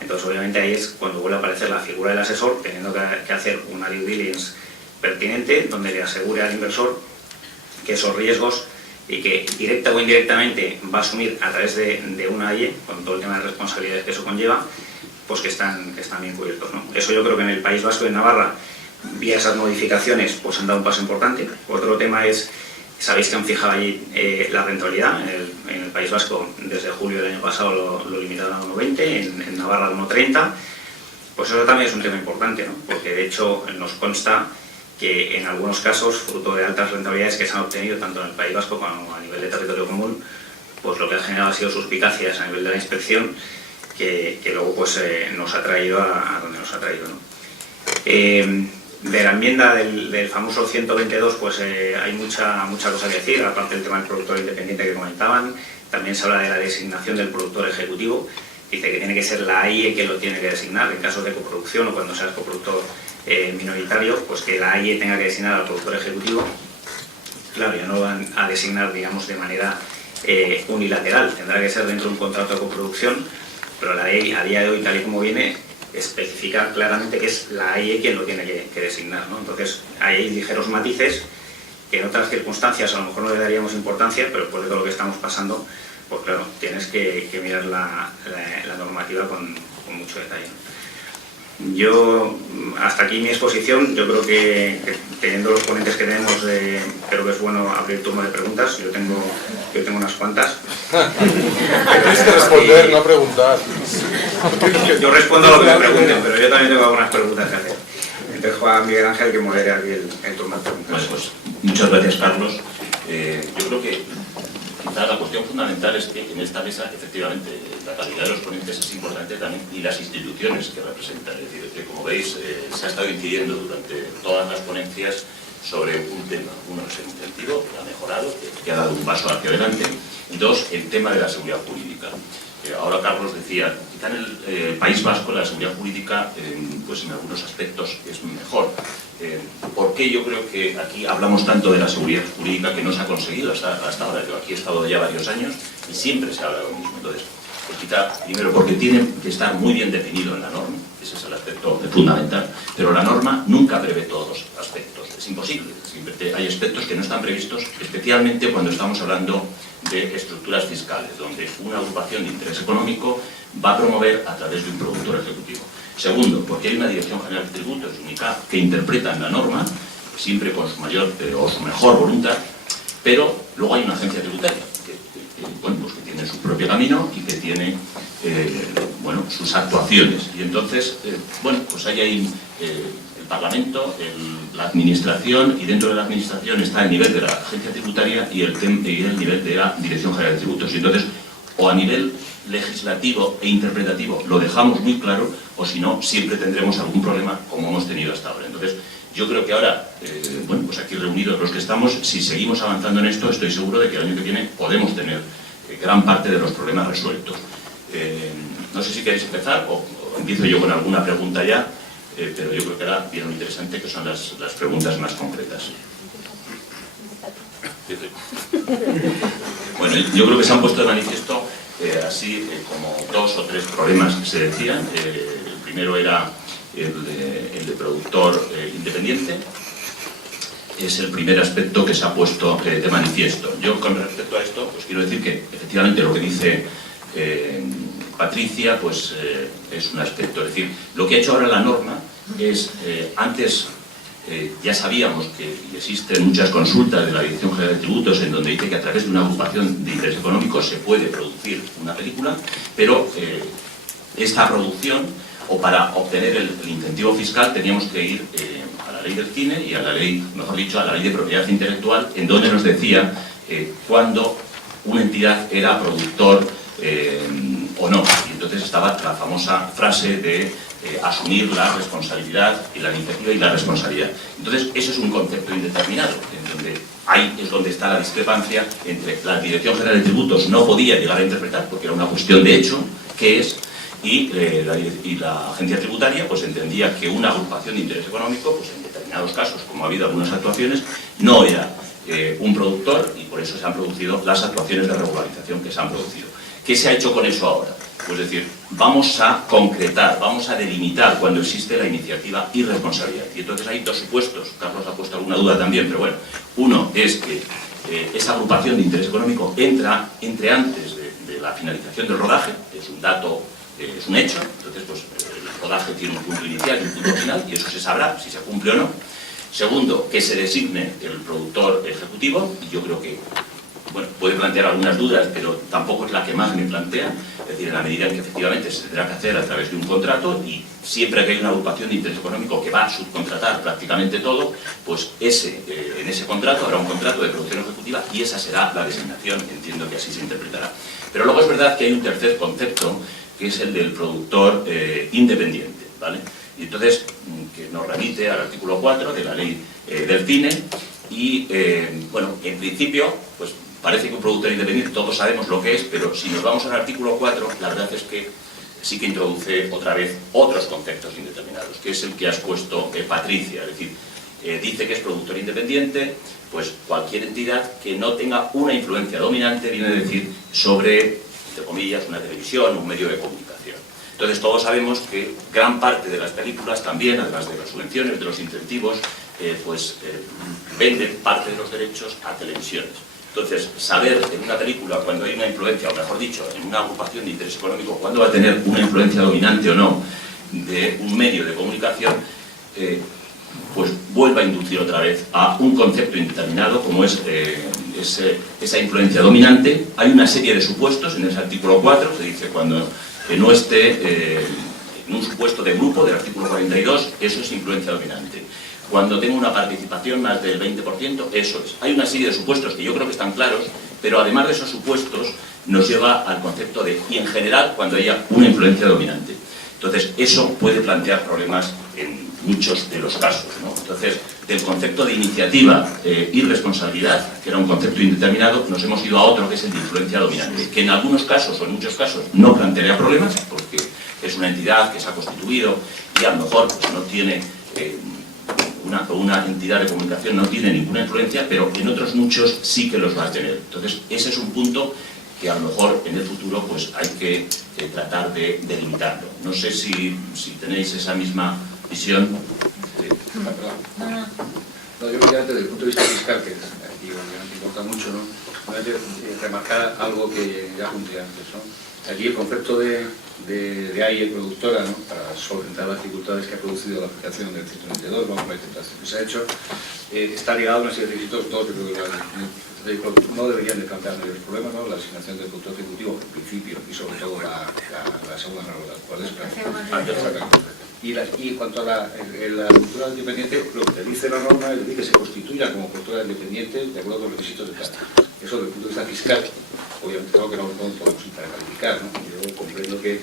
Entonces, obviamente, ahí es cuando vuelve a aparecer la figura del asesor, teniendo que hacer una due diligence pertinente, donde le asegure al inversor que esos riesgos, y que directa o indirectamente va a asumir a través de una AIE, con todo el tema de responsabilidades que eso conlleva, pues que están bien cubiertos, ¿no? Eso yo creo que en el País Vasco y en Navarra, vía esas modificaciones, pues han dado un paso importante. Otro tema es, sabéis que han fijado allí la rentabilidad, en el País Vasco desde julio del año pasado lo limitaron a 1,20, en Navarra a 1,30, pues eso también es un tema importante, ¿no? Porque de hecho nos consta que en algunos casos, fruto de altas rentabilidades que se han obtenido tanto en el País Vasco como a nivel de territorio común, pues lo que ha generado ha sido suspicacias a nivel de la inspección que luego pues nos ha traído a donde nos ha traído, ¿no? De la enmienda del famoso 122 pues hay mucha cosa que decir, aparte del tema del productor independiente que comentaban. También se habla de la designación del productor ejecutivo, dice que tiene que ser la AIE que lo tiene que designar en casos de coproducción o cuando seas coproductor minoritario, pues que la AIE tenga que designar al productor ejecutivo. Claro, ya no lo van a designar, digamos, de manera unilateral, tendrá que ser dentro de un contrato de coproducción, pero la ley a día de hoy, tal y como viene, especifica claramente que es la AIE quien lo tiene que designar, ¿no? Entonces hay ligeros matices que en otras circunstancias a lo mejor no le daríamos importancia, pero después de todo lo que estamos pasando, pues claro, tienes que mirar la normativa con mucho detalle, ¿no? Yo, hasta aquí mi exposición. Yo creo que teniendo los ponentes que tenemos, creo que es bueno abrir turno de preguntas. Yo tengo unas cuantas. Tienes que responder, no preguntar. Yo respondo a lo que me pregunten, pero yo también tengo algunas preguntas que hacer. Entonces, Juan Miguel Ángel, que modere aquí el turno de preguntas. Bueno, pues muchas gracias, Carlos. Yo creo que quizá la cuestión fundamental es que en esta mesa, efectivamente, la calidad de los ponentes es importante también y las instituciones que representan. Es decir, que como veis, se ha estado incidiendo durante todas las ponencias sobre un tema. Uno es el incentivo, que ha mejorado, que ha dado un paso hacia adelante. Y dos, el tema de la seguridad jurídica. Ahora Carlos decía, quizá en el País Vasco la seguridad jurídica, pues en algunos aspectos es mejor. ¿Por qué yo creo que aquí hablamos tanto de la seguridad jurídica que no se ha conseguido hasta ahora? Yo aquí he estado ya varios años y siempre se habla de lo mismo. Entonces, pues quizá, primero, porque tiene que estar muy bien definido en la norma, ese es el aspecto fundamental, pero la norma nunca prevé todos los aspectos, es imposible. Siempre hay aspectos que no están previstos, especialmente cuando estamos hablando de estructuras fiscales, donde una agrupación de interés económico va a promover a través de un productor ejecutivo. Segundo, porque hay una Dirección General de Tributos, UNICAP, que interpretan la norma, siempre con su mayor o su mejor voluntad, pero luego hay una agencia tributaria, bueno, pues que tiene su propio camino y que tiene bueno, sus actuaciones. Y entonces, bueno, pues hay el Parlamento, la Administración, y dentro de la Administración está el nivel de la agencia tributaria y el nivel de la Dirección General de Tributos. Y entonces, o a nivel legislativo e interpretativo lo dejamos muy claro, o si no, siempre tendremos algún problema como hemos tenido hasta ahora. Entonces, yo creo que ahora, bueno, pues aquí reunidos los que estamos, si seguimos avanzando en esto, estoy seguro de que el año que viene podemos tener gran parte de los problemas resueltos. No sé si queréis empezar o empiezo yo con alguna pregunta ya, pero yo creo que ahora viene lo interesante, que son las preguntas más concretas. Bueno, yo creo que se han puesto de manifiesto así como 2 o 3 problemas que se decían. El primero era el de productor independiente. Es el primer aspecto que se ha puesto de manifiesto. Yo, con respecto a esto, pues quiero decir que efectivamente lo que dice Patricia pues es un aspecto. Es decir, lo que ha hecho ahora la norma es, antes ya sabíamos que existen muchas consultas de la Dirección General de Tributos en donde dice que a través de una agrupación de interés económico se puede producir una película, pero esta producción, o para obtener el incentivo fiscal, teníamos que ir a la ley del cine y a la ley, mejor dicho, a la ley de propiedad intelectual, en donde nos decía cuándo una entidad era productor o no. Y entonces estaba la famosa frase de asumir la responsabilidad y la iniciativa y la responsabilidad. Entonces, eso es un concepto indeterminado, en donde ahí es donde está la discrepancia entre la Dirección General de Tributos no podía llegar a interpretar, porque era una cuestión de hecho, que es, y la agencia tributaria pues entendía que una agrupación de interés económico, pues en determinados casos, como ha habido algunas actuaciones, no era un productor, y por eso se han producido las actuaciones de regularización que se han producido. ¿Qué se ha hecho con eso ahora? Pues decir, vamos a concretar, vamos a delimitar cuando existe la iniciativa y responsabilidad. Y entonces hay 2 supuestos. Carlos ha puesto alguna duda también, pero bueno. Uno es que esa agrupación de interés económico entre antes de la finalización del rodaje, que es un dato, es un hecho. Entonces, pues el rodaje tiene un punto inicial y un punto final, y eso se sabrá si se cumple o no. Segundo, que se designe el productor ejecutivo, y yo creo que, bueno, puede plantear algunas dudas, pero tampoco es la que más me plantea, es decir, en la medida en que efectivamente se tendrá que hacer a través de un contrato, y siempre que hay una agrupación de interés económico que va a subcontratar prácticamente todo, pues en ese contrato habrá un contrato de producción ejecutiva y esa será la designación, entiendo que así se interpretará. Pero luego es verdad que hay un tercer concepto, que es el del productor independiente, ¿vale? Y entonces, que nos remite al artículo 4 de la ley del cine, y bueno, en principio, pues parece que un productor independiente todos sabemos lo que es, pero si nos vamos al artículo 4, la verdad es que sí que introduce otra vez otros conceptos indeterminados, que es el que has puesto Patricia. Es decir, dice que es productor independiente pues cualquier entidad que no tenga una influencia dominante, viene a decir, sobre, entre comillas, una televisión, un medio de comunicación. Entonces todos sabemos que gran parte de las películas también, además de las subvenciones, de los incentivos, venden parte de los derechos a televisiones. Entonces, saber en una película cuando hay una influencia, o mejor dicho, en una agrupación de interés económico, cuándo va a tener una influencia dominante o no de un medio de comunicación, pues vuelve a inducir otra vez a un concepto indeterminado como es esa influencia dominante. Hay una serie de supuestos en ese artículo 4, se dice cuando no esté en un supuesto de grupo del artículo 42, eso es influencia dominante. Cuando tenga una participación más del 20%, eso es. Hay una serie de supuestos que yo creo que están claros, pero además de esos supuestos nos lleva al concepto de, y en general, cuando haya una influencia dominante. Entonces, eso puede plantear problemas en muchos de los casos, ¿no? Entonces, del concepto de iniciativa y responsabilidad, que era un concepto indeterminado, nos hemos ido a otro, que es el de influencia dominante, que en algunos casos, o en muchos casos, no plantearía problemas, porque es una entidad que se ha constituido y a lo mejor pues, no tiene... una entidad de comunicación no tiene ninguna influencia, pero en otros muchos sí que los va a tener. Entonces, ese es un punto que a lo mejor en el futuro pues hay que tratar de delimitarlo. No sé si tenéis esa misma visión. No, yo creo que desde el punto de vista fiscal, que aquí obviamente importa mucho, ¿no? Remarcar algo que ya apunté antes, ¿no? Aquí el concepto de AIE productora, ¿no? Para solventar las dificultades que ha producido la aplicación del 192, vamos a ver que se ha hecho, está ligado a una serie de requisitos, todos que no deberían de plantear mayores problemas, ¿no? La asignación del productor ejecutivo, en principio, y sobre todo la segunda norma, ¿cuál es? Y en cuanto a la cultura independiente, lo que te dice la norma es que se constituya como cultura independiente de acuerdo con los requisitos de cada. Eso desde el punto de vista fiscal, obviamente es algo que no podemos entrar a calificar, ¿no? Yo comprendo que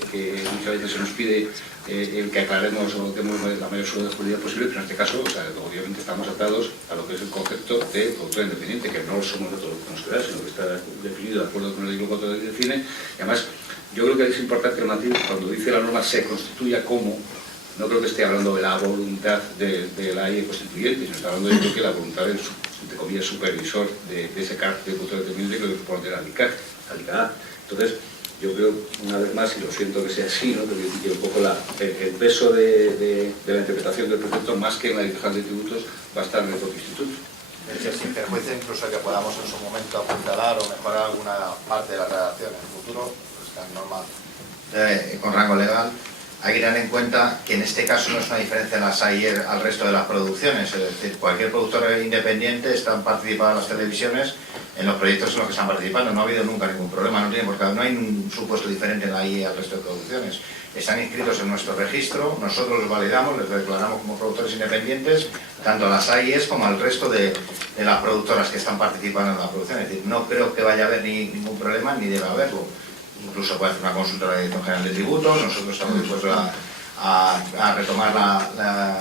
muchas veces se nos pide el que aclaremos o demos la mayor seguridad posible, pero en este caso, o sea, obviamente estamos atados a lo que es el concepto de productor independiente, que no somos nosotros los que nos queda, sino que está definido de acuerdo con el artículo 4 del CINE. Y además, yo creo que es importante que el matiz, cuando dice la norma se constituya como, no creo que esté hablando de la voluntad de la AIE constituyente, sino está hablando de que la voluntad del, entre comillas, supervisor de ese carácter de productor independiente que lo que pone la LICA. Entonces, yo creo, una vez más, y lo siento que sea así, ¿no? Que un poco el peso de la interpretación del precepto, más que en la Dirección de Tributos, va a estar en el propio instituto. Es decir, sin perjuicio incluso que podamos en su momento apuntalar o mejorar alguna parte de la redacción en el futuro, pues tan normal. Con rango legal, hay que tener en cuenta que en este caso no es una diferencia en las AIE al resto de las producciones, es decir, cualquier productor independiente está participando en las televisiones en los proyectos en los que están participando, no ha habido nunca ningún problema, no hay un supuesto diferente en la AIE al resto de producciones. Están inscritos en nuestro registro, nosotros los validamos, les declaramos como productores independientes, tanto a las AIEs como al resto de las productoras que están participando en la producción. Es decir, no creo que vaya a haber ningún problema ni debe haberlo. Incluso puede hacer una consulta a la Dirección General de Tributos, nosotros estamos dispuestos a retomar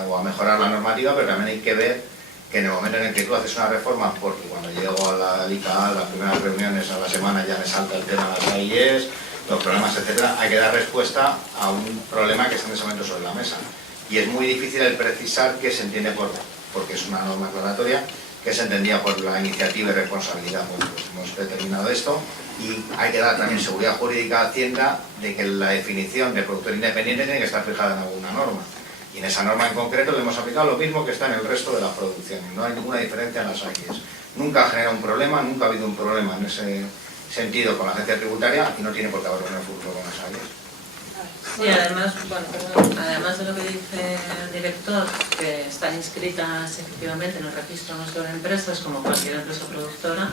o a mejorar la normativa, pero también hay que ver que en el momento en el que tú haces una reforma, porque cuando llego a la LICA, las primeras reuniones a la semana ya me salta el tema de las AIEs, los problemas, etcétera, hay que dar respuesta a un problema que está en ese momento sobre la mesa. Y es muy difícil el precisar qué se entiende porque es una norma aclaratoria, qué se entendía por la iniciativa y responsabilidad. Pues hemos determinado esto y hay que dar también seguridad jurídica a Hacienda de que la definición de productor independiente tiene que estar fijada en alguna norma. Y en esa norma en concreto le hemos aplicado lo mismo que está en el resto de las producciones. No hay ninguna diferencia en las AIEs. Nunca ha generado un problema, nunca ha habido un problema en ese sentido con la agencia tributaria y no tiene por qué haberlo en el futuro con las AIEs. Sí, además, bueno, además de lo que dice el director, que están inscritas efectivamente en el registro nuestro de empresas como cualquier empresa productora,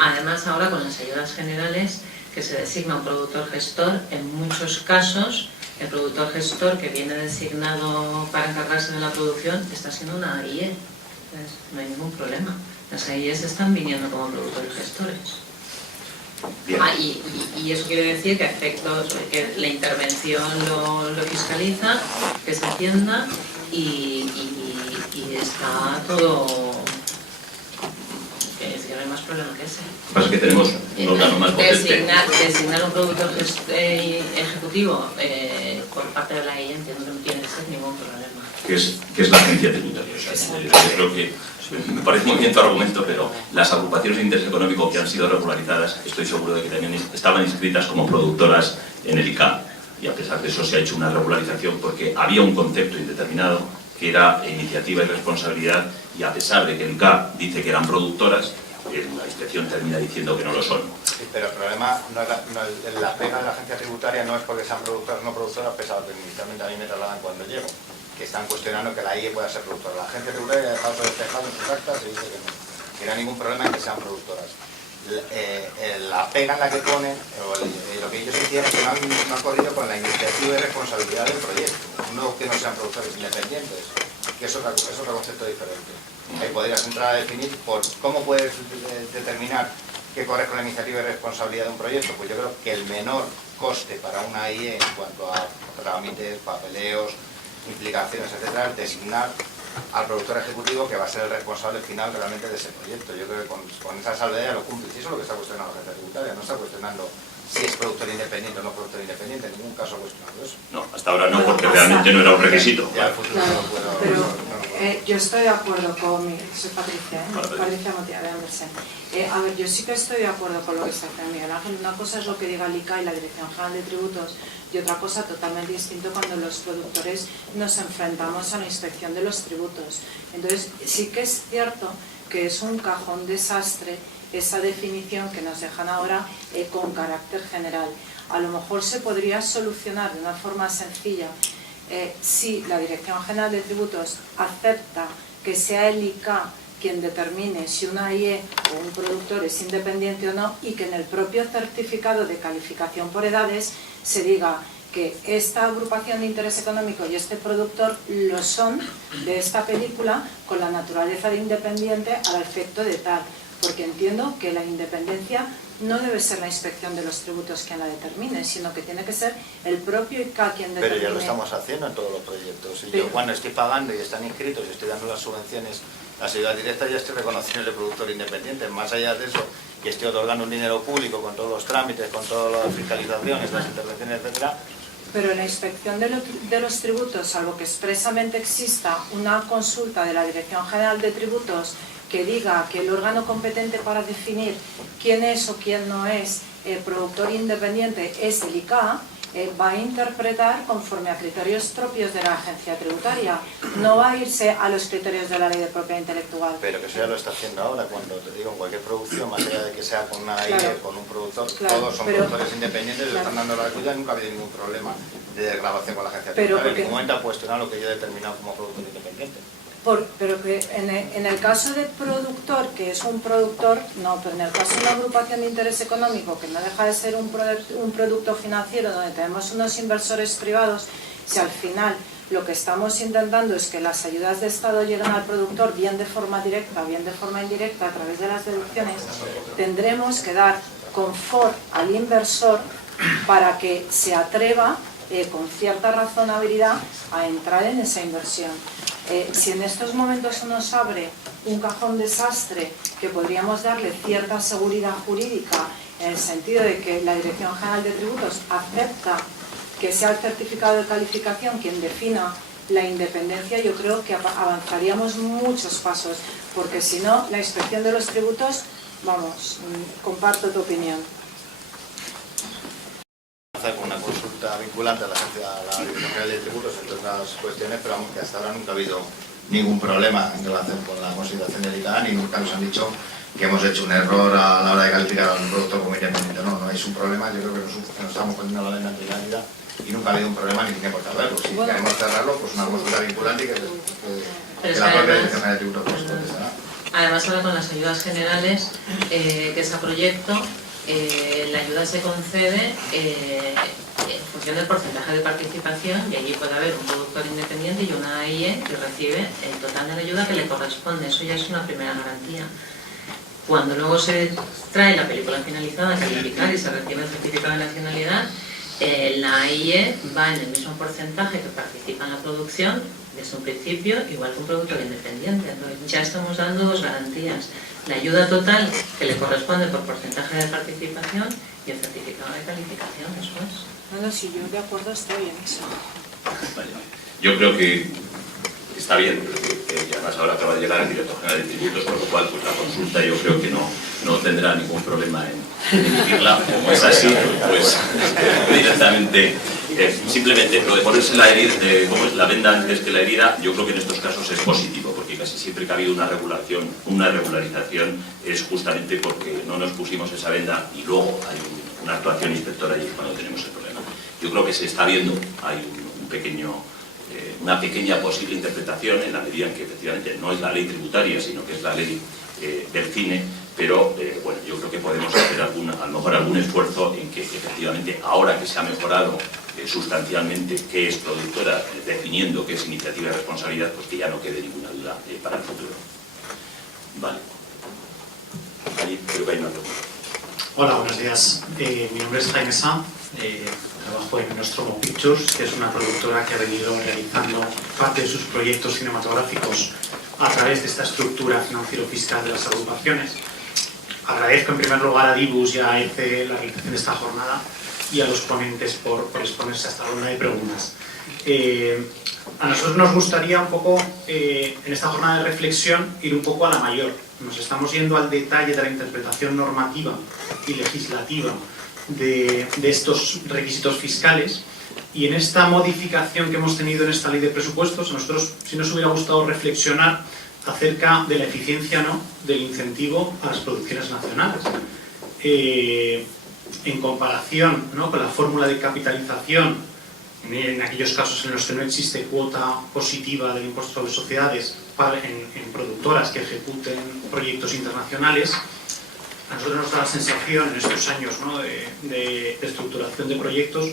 además ahora con las ayudas generales que se designa un productor gestor, en muchos casos el productor gestor que viene designado para encargarse de la producción está siendo una AIE, entonces no hay ningún problema. Las AIEs están viniendo como productores gestores. Y eso quiere decir que a efectos que la intervención lo fiscaliza, que se entienda y está todo. Que no hay más problema que ese. Lo que pasa es que tenemos un órgano más potente. Designar un productor ejecutivo por parte de la AIE entiendo que no tiene que ser ningún problema. Que es la agencia tributaria. O sea, yo creo que me parece muy bien tu argumento, pero las agrupaciones de interés económico que han sido regularizadas, estoy seguro de que también estaban inscritas como productoras en el ICA. Y a pesar de eso se ha hecho una regularización porque había un concepto indeterminado que era iniciativa y responsabilidad, y a pesar de que el ICA dice que eran productoras, la inspección termina diciendo que no lo son. Sí, pero el problema, la pena de la agencia tributaria no es porque sean productoras o no productoras, pese a lo que inicialmente a mí me trasladan cuando llego, que están cuestionando que la AIE pueda ser productora. La agencia tributaria ha dejado despejado en sus actas y dice que no hay ningún problema en que sean productoras. La pega en la que ponen, lo que ellos hicieron es que no han corrido con la iniciativa y responsabilidad del proyecto, no que no sean productores independientes, que es otro concepto diferente. Ahí podrías entrar a definir cómo puedes determinar qué corre con la iniciativa y responsabilidad de un proyecto. Pues yo creo que el menor coste para una AIE en cuanto a trámites, papeleos, implicaciones, etcétera, es designar al productor ejecutivo que va a ser el responsable final realmente de ese proyecto. Yo creo que con esa salvedad lo cumple. Y eso es lo que está cuestionando la agencia tributaria, no está cuestionando si es productor independiente o no productor independiente, en ningún caso ha cuestionado eso. No, hasta ahora no, porque realmente no era un requisito. Ya al futuro no lo puedo... Yo estoy de acuerdo con soy Patricia, Patricia Motia de Andersen. A ver, yo sí que estoy de acuerdo con lo que está diciendo Miguel Ángel. Una cosa es lo que diga el ICA y la Dirección General de Tributos, y otra cosa totalmente distinto cuando los productores nos enfrentamos a la inspección de los tributos. Entonces, sí que es cierto que es un cajón desastre esa definición que nos dejan ahora con carácter general. A lo mejor se podría solucionar de una forma sencilla si la Dirección General de Tributos acepta que sea el ICA quien determine si una AIE o un productor es independiente o no, y que en el propio certificado de calificación por edades se diga que esta agrupación de interés económico y este productor lo son de esta película con la naturaleza de independiente al efecto de tal, porque entiendo que la independencia no debe ser la inspección de los tributos quien la determine, sino que tiene que ser el propio ICA quien determine. Pero ya lo estamos haciendo en todos los proyectos. Y yo cuando estoy pagando y están inscritos y estoy dando las subvenciones, las ayudas directas, ya estoy reconociendo el productor independiente. Más allá de eso, que estoy otorgando un dinero público con todos los trámites, con todas las fiscalizaciones, las intervenciones, etcétera. Pero en la inspección de los tributos, salvo que expresamente exista una consulta de la Dirección General de Tributos que diga que el órgano competente para definir quién es o quién no es productor independiente es el ICA, va a interpretar conforme a criterios propios de la agencia tributaria, no va a irse a los criterios de la ley de propiedad intelectual. Pero que eso ya lo está haciendo ahora, cuando te digo, en cualquier producción, más allá de que sea con una AIE, claro, con un productor, claro, todos son productores independientes, le están dando la ayuda y nunca ha habido ningún problema de desgravación con la agencia tributaria. En ningún momento ha cuestionado lo que yo he determinado como productor independiente. Pero que en el caso de productor, que es un productor, no, pero en el caso de una agrupación de interés económico, que no deja de ser un producto financiero donde tenemos unos inversores privados, si al final lo que estamos intentando es que las ayudas de Estado lleguen al productor bien de forma directa, bien de forma indirecta a través de las deducciones, tendremos que dar confort al inversor para que se atreva con cierta razonabilidad a entrar en esa inversión. Si en estos momentos se nos abre un cajón desastre que podríamos darle cierta seguridad jurídica en el sentido de que la Dirección General de Tributos acepta que sea el certificado de calificación quien defina la independencia, yo creo que avanzaríamos muchos pasos, porque si no, la inspección de los tributos, vamos, comparto tu opinión. Con una consulta vinculante a la Dirección General de Tributos en todas las cuestiones, pero vamos, que hasta ahora nunca ha habido ningún problema en relación con la consideración del ICA, ni nunca nos han dicho que hemos hecho un error a la hora de calificar a un productor como independiente. No es un problema, yo creo que nos estamos poniendo la ley en realidad y nunca ha habido un problema ni tiene por qué haberlo. Si queremos cerrarlo, pues una consulta vinculante y que la propia Dirección General de Tributos pues contestará. Además, ahora con las ayudas generales, que es a proyecto, la ayuda se concede en función del porcentaje de participación y allí puede haber un productor independiente y una AIE que recibe el total de la ayuda que le corresponde. Eso ya es una primera garantía. Cuando luego se trae la película finalizada a calificar y se recibe el certificado de nacionalidad, la AIE va en el mismo porcentaje que participa en la producción desde un principio, igual que un productor independiente. Entonces ya estamos dando dos garantías: la ayuda total que le corresponde por porcentaje de participación y el certificado de calificación después. No, si yo de acuerdo estoy en eso. Vale. Yo creo que está bien, y además ahora acaba de llegar el director general de tributos, por lo cual pues la consulta yo creo que no tendrá ningún problema en emitirla. Como es así, pues directamente, simplemente lo de ponerse la herida, como es la venda antes que la herida, yo creo que en estos casos es positivo, porque casi siempre que ha habido una regularización es justamente porque no nos pusimos esa venda y luego hay una actuación inspectora y es cuando tenemos el problema. Yo creo que se está viendo, hay una pequeña posible interpretación en la medida en que efectivamente no es la ley tributaria, sino que es la ley del cine, pero bueno, yo creo que podemos hacer a lo mejor algún esfuerzo en que efectivamente, ahora que se ha mejorado sustancialmente qué es productora, definiendo qué es iniciativa de responsabilidad, pues que ya no quede ninguna duda para el futuro. Vale. Allí creo que hay una pregunta. Hola, buenos días. Mi nombre es Jaime Sam. Trabajo en Nostromo Pictures, que es una productora que ha venido realizando parte de sus proyectos cinematográficos a través de esta estructura financiero-fiscal de las agrupaciones. Agradezco en primer lugar a Dibus y a ECE la realización de esta jornada y a los ponentes por exponerse a esta ronda de preguntas. A nosotros nos gustaría un poco, en esta jornada de reflexión, ir un poco a la mayor. Nos estamos yendo al detalle de la interpretación normativa y legislativa de estos requisitos fiscales, y en esta modificación que hemos tenido en esta ley de presupuestos, a nosotros sí nos hubiera gustado reflexionar acerca de la eficiencia, ¿no?, del incentivo a las producciones nacionales. En comparación, ¿no?, con la fórmula de capitalización, en aquellos casos en los que no existe cuota positiva del impuesto sobre sociedades en productoras que ejecuten proyectos internacionales, a nosotros nos da la sensación en estos años, ¿no?, de estructuración de proyectos,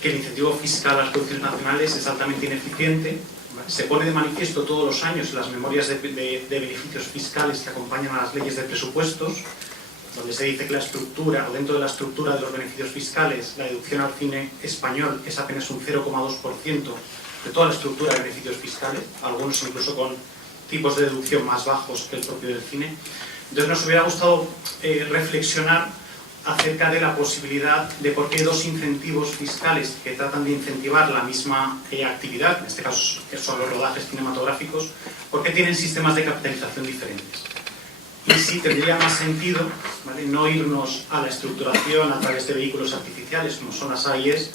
que el incentivo fiscal a las producciones nacionales es altamente ineficiente. Se pone de manifiesto todos los años en las memorias de beneficios fiscales que acompañan a las leyes de presupuestos, donde se dice que la estructura, o dentro de la estructura de los beneficios fiscales, la deducción al cine español es apenas un 0,2% de toda la estructura de beneficios fiscales, algunos incluso con tipos de deducción más bajos que el propio del cine. Entonces nos hubiera gustado reflexionar acerca de la posibilidad de por qué dos incentivos fiscales que tratan de incentivar la misma actividad, en este caso que son los rodajes cinematográficos, por qué tienen sistemas de capitalización diferentes. Y si tendría más sentido, ¿vale?, no irnos a la estructuración a través de vehículos artificiales como son las AIEs,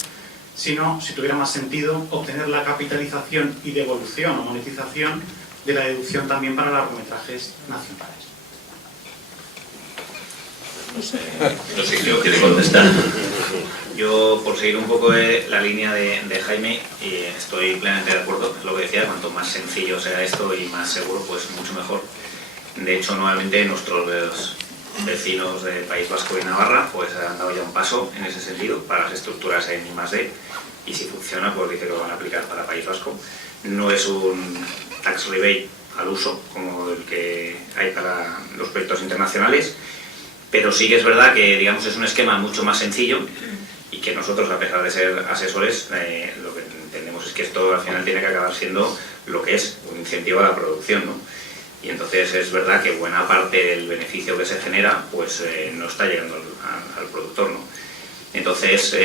sino, si tuviera más sentido, obtener la capitalización y devolución o monetización de la deducción también para largometrajes nacionales. No sé, creo que le contestar. Yo, por seguir un poco la línea de Jaime, estoy plenamente de acuerdo con lo que decía, cuanto más sencillo sea esto y más seguro, pues mucho mejor. De hecho, nuevamente nuestros vecinos del País Vasco y Navarra pues han dado ya un paso en ese sentido para las estructuras en I+D, y si funciona, pues dice que lo van a aplicar para País Vasco. No es un tax rebate al uso como el que hay para los proyectos internacionales, pero sí que es verdad que, digamos, es un esquema mucho más sencillo y que nosotros, a pesar de ser asesores, lo que entendemos es que esto al final tiene que acabar siendo lo que es un incentivo a la producción, ¿no? Y entonces es verdad que buena parte del beneficio que se genera pues no está llegando al productor, ¿no? Entonces,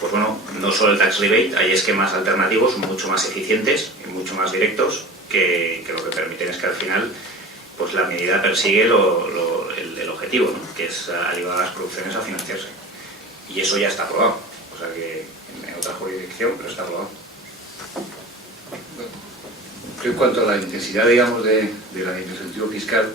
pues bueno, no solo el tax rebate, hay esquemas alternativos mucho más eficientes y mucho más directos que lo que permiten es que al final pues la medida persigue el objetivo, ¿no?, que es ayudar a las producciones a financiarse. Y eso ya está aprobado, o sea que en otra jurisdicción, pero está aprobado. En cuanto a la intensidad, digamos, del incentivo fiscal,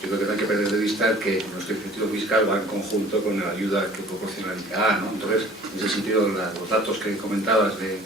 yo creo que no hay que perder de vista que nuestro incentivo fiscal va en conjunto con la ayuda que proporciona el ICA, ¿no? Entonces, en ese sentido, los datos que comentabas de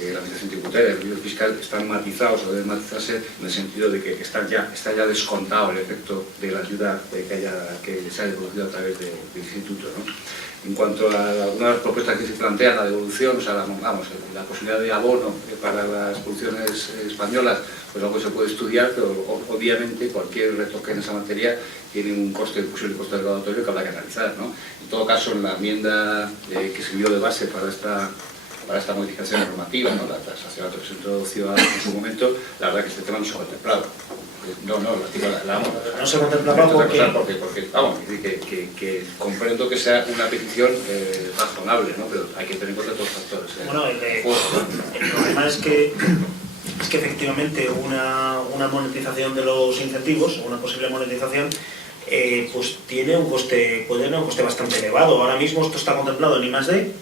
la administración tributaria, el incentivo fiscal, están matizados o deben matizarse en el sentido de que está ya descontado el efecto de la ayuda que se haya producido a través del instituto, ¿no? En cuanto a algunas de las propuestas que se plantean, la devolución, o sea, la posibilidad de abono para las producciones españolas, pues algo se puede estudiar, pero obviamente cualquier retoque en esa materia tiene un posible coste recaudatorio que habrá que analizar, ¿no? En todo caso, en la enmienda que sirvió de base para esta modificación normativa, ¿no?, la tasación que se introdució en su momento, la verdad que este tema no se ha contemplado. No se contemplaba porque vamos, que comprendo que sea una petición razonable, ¿no?, pero hay que tener en cuenta todos los factores. Bueno, el problema es que efectivamente una monetización de los incentivos, una posible monetización, pues puede tener un coste bastante elevado. Ahora mismo esto está contemplado en I+D,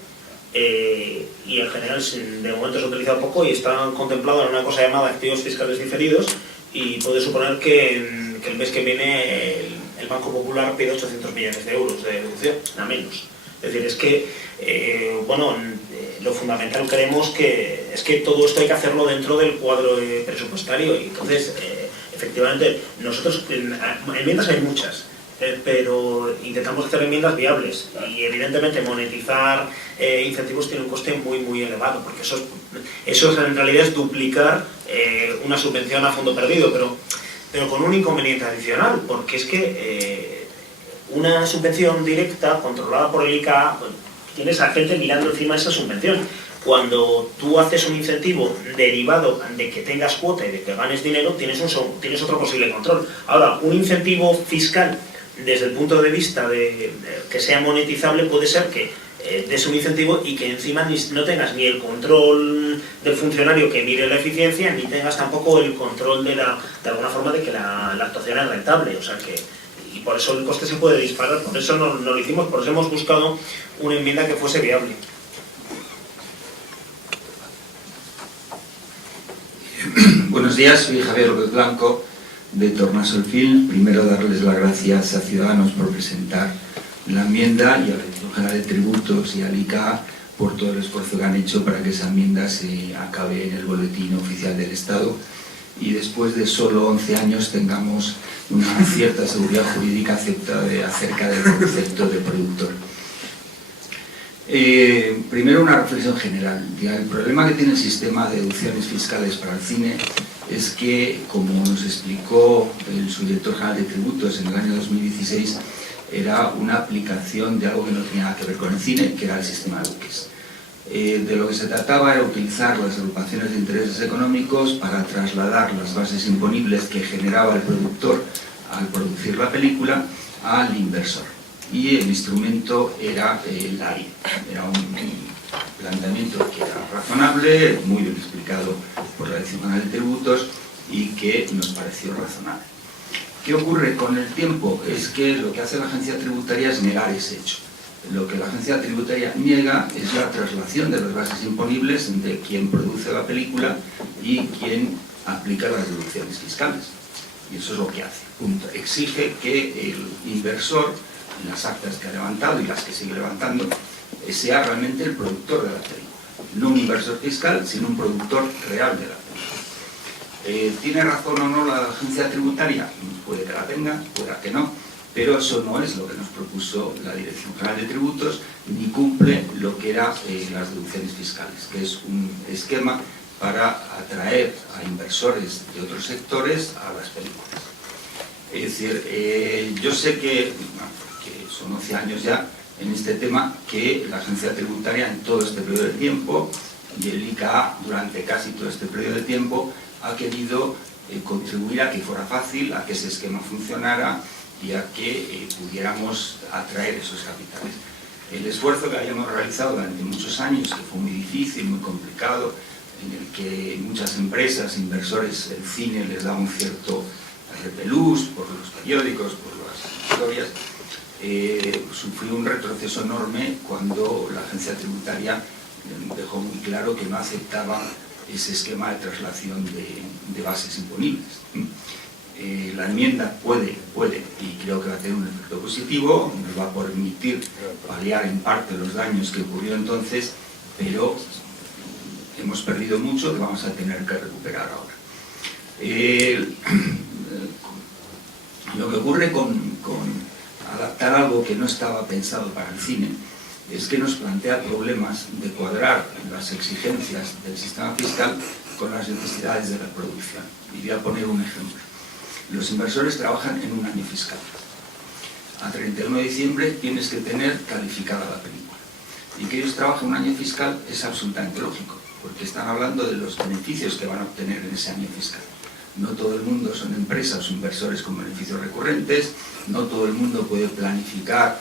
y en general de momento se ha utilizado poco y está contemplado en una cosa llamada activos fiscales diferidos, y puede suponer que el mes que viene el Banco Popular pide 800 millones de euros de deducción, a menos. Es decir, es que lo fundamental creemos que es que todo esto hay que hacerlo dentro del cuadro presupuestario, y entonces efectivamente nosotros enmiendas hay muchas, pero intentamos hacer enmiendas viables, y evidentemente monetizar incentivos tiene un coste muy muy elevado, porque eso en realidad es duplicar una subvención a fondo perdido, pero con un inconveniente adicional, porque es que una subvención directa controlada por el ICA, bueno, tienes a gente mirando encima de esa subvención. Cuando tú haces un incentivo derivado de que tengas cuota y de que ganes dinero, tienes otro posible control. Ahora, un incentivo fiscal desde el punto de vista de que sea monetizable puede ser que des un incentivo y que encima no tengas ni el control del funcionario que mire la eficiencia, ni tengas tampoco el control de alguna forma de que la actuación es rentable. O sea que, y por eso el coste se puede disparar, por eso no lo hicimos, por eso hemos buscado una enmienda que fuese viable. Buenos días, soy Javier López Blanco de Tornasol Film. Primero darles las gracias a Ciudadanos por presentar la enmienda, y a la Dirección General de Tributos y al ICA por todo el esfuerzo que han hecho para que esa enmienda se acabe en el boletín oficial del Estado y después de solo 11 años tengamos una cierta seguridad jurídica acerca del concepto de productor. Primero una reflexión general. El problema que tiene el sistema de deducciones fiscales para el cine es que, como nos explicó el subdirector general de tributos en el año 2016, era una aplicación de algo que no tenía nada que ver con el cine, que era el sistema de buques. De lo que se trataba era utilizar las agrupaciones de intereses económicos para trasladar las bases imponibles que generaba el productor al producir la película al inversor. Y el instrumento era la ley. Era un planteamiento que era razonable, muy bien explicado por la Dirección General de Tributos y que nos pareció razonable. ¿Qué ocurre con el tiempo? Es que lo que hace la agencia tributaria es negar ese hecho. Lo que la agencia tributaria niega es la traslación de las bases imponibles entre quien produce la película y quien aplica las deducciones fiscales. Y eso es lo que hace. Punto. Exige que el inversor, en las actas que ha levantado y las que sigue levantando, sea realmente el productor de la película. No un inversor fiscal, sino un productor real de la película. ¿Tiene razón o no la agencia tributaria? Puede que la tenga, puede que no, pero eso no es lo que nos propuso la Dirección General de Tributos, ni cumple lo que eran las deducciones fiscales, que es un esquema para atraer a inversores de otros sectores a las películas. Es decir, yo sé que son 11 años ya en este tema, que la agencia tributaria en todo este periodo de tiempo y el ICA durante casi todo este periodo de tiempo ha querido contribuir a que fuera fácil, a que ese esquema funcionara y a que pudiéramos atraer esos capitales. El esfuerzo que habíamos realizado durante muchos años, que fue muy difícil, muy complicado, en el que muchas empresas, inversores, el cine les daba un cierto repelús por los periódicos, por las historias, sufrió un retroceso enorme cuando la agencia tributaria dejó muy claro que no aceptaba ese esquema de traslación de bases imponibles. La enmienda puede, y creo que va a tener un efecto positivo, nos va a permitir paliar en parte los daños que ocurrió entonces, pero hemos perdido mucho que vamos a tener que recuperar ahora. Lo que ocurre con adaptar algo que no estaba pensado para el cine es que nos plantea problemas de cuadrar las exigencias del sistema fiscal con las necesidades de la producción. Y voy a poner un ejemplo. Los inversores trabajan en un año fiscal. A 31 de diciembre tienes que tener calificada la película. Y que ellos trabajen un año fiscal es absolutamente lógico, porque están hablando de los beneficios que van a obtener en ese año fiscal. No todo el mundo son empresas o inversores con beneficios recurrentes, no todo el mundo puede planificar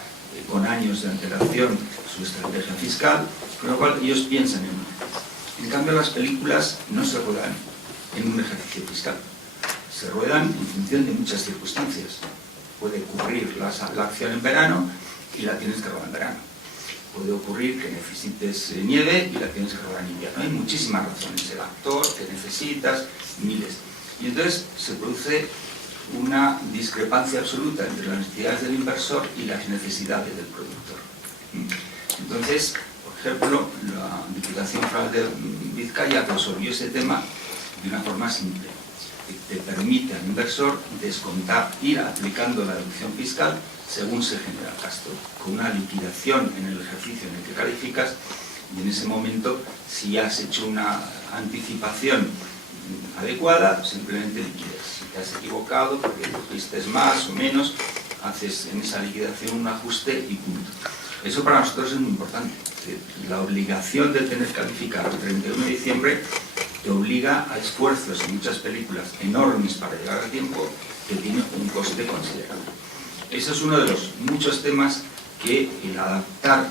con años de antelación su estrategia fiscal, con lo cual ellos piensan en un ejercicio. En cambio, las películas no se ruedan en un ejercicio fiscal, se ruedan en función de muchas circunstancias. Puede ocurrir la acción en verano y la tienes que rodar en verano. Puede ocurrir que necesites nieve y la tienes que rodar en invierno. Hay muchísimas razones, el actor que necesitas, miles. Y entonces se produce una discrepancia absoluta entre las necesidades del inversor y las necesidades del productor. Entonces, por ejemplo, la Diputación Foral de Vizcaya resolvió ese tema de una forma simple. Te permite al inversor descontar, ir aplicando la deducción fiscal según se genera el gasto, con una liquidación en el ejercicio en el que calificas, y en ese momento, si has hecho una anticipación adecuada, simplemente liquidas. Si te has equivocado, porque cogiste más o menos, haces en esa liquidación un ajuste y punto. Eso para nosotros es muy importante. La obligación de tener calificado el 31 de diciembre te obliga a esfuerzos en muchas películas enormes para llegar a tiempo, que tiene un coste considerable. Eso es uno de los muchos temas que el adaptar